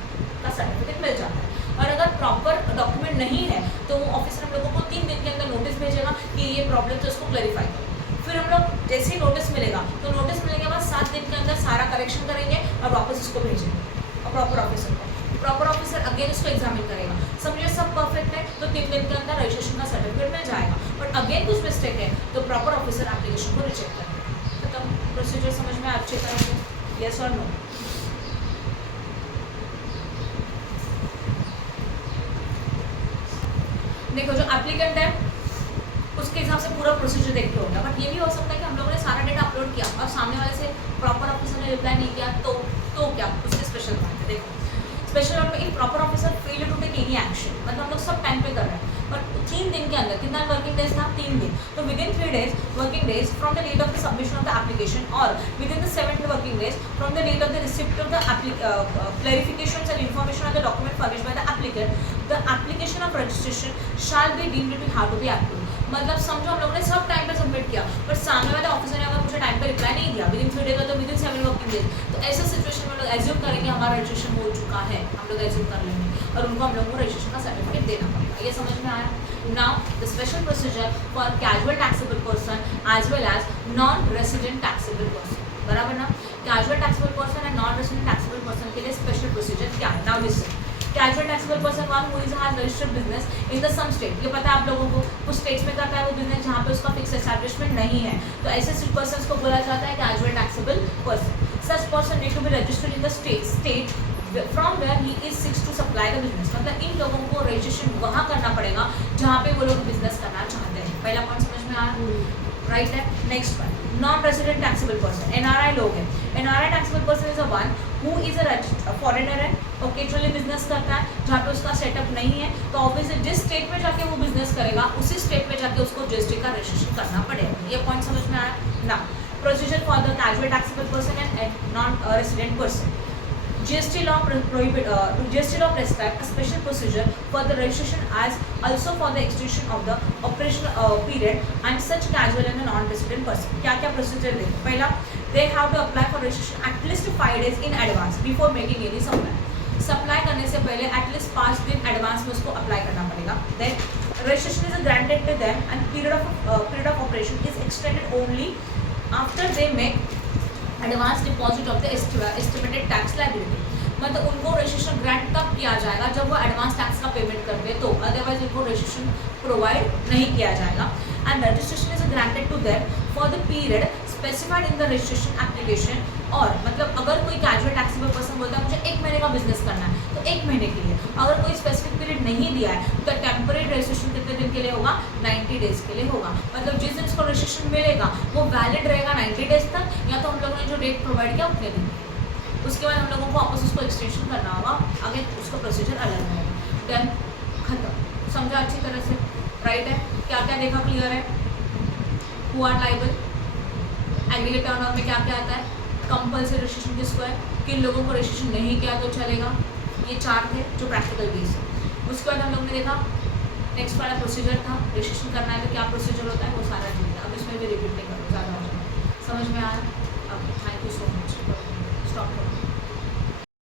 का सर्टिफिकेट मिल जाता है। और अगर प्रॉपर डॉक्यूमेंट नहीं है तो वो ऑफिसर हम लोगों को 3 दिन के अंदर नोटिस भेजेगा कि ये प्रॉब्लम तो उसको क्लैरिफाई करो। फिर हम लोग जैसे ही नोटिस मिलेगा तो नोटिस मिलने के बाद 7 दिन के अंदर सारा करेक्शन करेंगे और वापस उसको भेजेंगे और प्रॉपर ऑफिसर को। प्रॉपर ऑफिसर अगेन उसको एग्जामिन करेगा, समझिए सब परफेक्ट है तो 3 दिन के अंदर रजिस्ट्रेशन का सर्टिफिकेट मिल जाएगा। बट अगेन कुछ मिस्टेक है तो प्रॉपर ऑफिसर एप्लीकेशन को रिजेक्ट करेगा। खत्म। प्रोसीजर समझ में अच्छी तरह से, यस और नो? देखो जो एप्लीकेंट है उसके हिसाब से पूरा प्रोसीजर देख के होगा, बट ये भी हो सकता है कि हम लोगों ने सारा डेटा अपलोड किया और सामने वाले से प्रॉपर ऑफिसर ने रिप्लाई नहीं किया, तो क्या उसके स्पेशल बात है। देखो स्पेशल नोट में proper officer fail to take any action, मतलब हम लोग सब टाइम पे कर रहे हैं, बट 3 दिन के अंदर, कितना वर्किंग डेज था, 3 दिन, तो within 3 days working days from the date of the submission of the application और within the 7th working days from the date of the receipt of the clarifications and information of the document furnished by the applicant, the application of registration shall be deemed to have to be approved। मतलब समझो हम लोगों ने सब time पे submit किया, पर सामने वाले ऑफिसर ने अगर मुझे टाइम पे रिप्लाई नहीं दिया विदिन 3 days तो विदिन 7 वर्किंग डेज, तो ऐसे सिचुएशन में लोग एज्यूम करेंगे हमारा रजिस्ट्रेशन हो चुका है, हम लोग एज्यूम कर लेंगे और उनको हम लोगों को रजिस्ट्रेशन का सर्टिफिकेट देना पड़ेगा। ये समझ में आया? Now the special procedure for casual taxable person as well as non resident taxable person, बराबर ना? Casual taxable person and non resident taxable person के लिए स्पेशल प्रोसीजर क्या है? Now listen, casual taxable person one who is has registered business in the some state, ये पता है आप लोगों को, कुछ स्टेट्स में करता है वो बिजनेस जहाँ पे उसका फिक्स एस्टैब्लिशमेंट नहीं है, तो ऐसे पर्सन को बोला जाता है casual taxable person. Such person need to be registered in the state from where he is seeks to supply the business. मतलब इन लोगों को रजिस्ट्रेशन वहाँ करना पड़ेगा जहाँ पे वो लोग बिजनेस करना चाहते हैं. पहला पॉइंट समझ में आया, राइट है. Next one, non resident taxable person, NRI लोग हैं. NRI taxable person is a one who is a foreigner है, ओकेजनली बिजनेस करता है जहाँ पे उसका सेटअप नहीं है, तो ऑब्वियसली जिस स्टेट में जाके वो बिजनेस करेगा उसी स्टेट में जाके उसको जीएसटी का रजिस्ट्रेशन करना पड़ेगा. ये पॉइंट समझ में आया ना. Procedure for the casual taxable person and non resident person. GST law prescribe a special procedure for the registration as also for the extension of the operational period and such casual and non-resident person. क्या क्या procedure है? पहला, they have to apply for registration at least 5 days in advance before making any supply. Supply करने से पहले at least 5 दिन advance में उसको apply करना पड़ेगा. Then registration is granted to them and period of operation is extended only after they make advance deposit of the estimated tax liability. मतलब उनको रजिस्ट्रेशन ग्रांट तब किया जाएगा जब वो एडवांस टैक्स का पेमेंट करते हैं, तो अदरवाइज उनको रजिस्ट्रेशन प्रोवाइड नहीं किया जाएगा. And registration is granted to them for the period specified in the registration application. और मतलब अगर कोई कैजुअल टैक्सेबल पर्सन बोलता है मुझे 1 महीने का बिजनेस करना है, तो 1 महीने के लिए. अगर कोई स्पेसिफिक पीरियड नहीं दिया है तो टेम्पररी रजिस्ट्रेशन कितने दिन के लिए होगा? 90 डेज के लिए होगा. मतलब जिस दिन उसको रजिस्ट्रेशन मिलेगा वो वैलिड रहेगा 90 डेज तक, या तो हम लोगों ने जो डेट प्रोवाइड किया उतने दिन. उसके बाद हम लोगों को वापस उसको एक्सटेंशन करना होगा, आगे उसका प्रोसीजर अलग रहेगा. देन खत्म. समझा अच्छी तरह से, राइट है. क्या क्या देखा, क्लियर है. Who are liable, aggregate turnover में क्या क्या आता है, कंपल्सरी रजिस्ट्रेशन किसको है, किन लोगों को रजिस्ट्रेशन नहीं किया तो चलेगा. ये 4 थे जो प्रैक्टिकल बेस है. उसके बाद हम लोगों ने देखा नेक्स्ट वाला प्रोसीजर था, रजिस्ट्रेशन करना है तो क्या प्रोसीजर होता है वो सारा चीज़. अब इसमें भी रिपीट नहीं करो, ज़्यादा हो जाए. समझ में आया. अब thank you so much. Stop करो.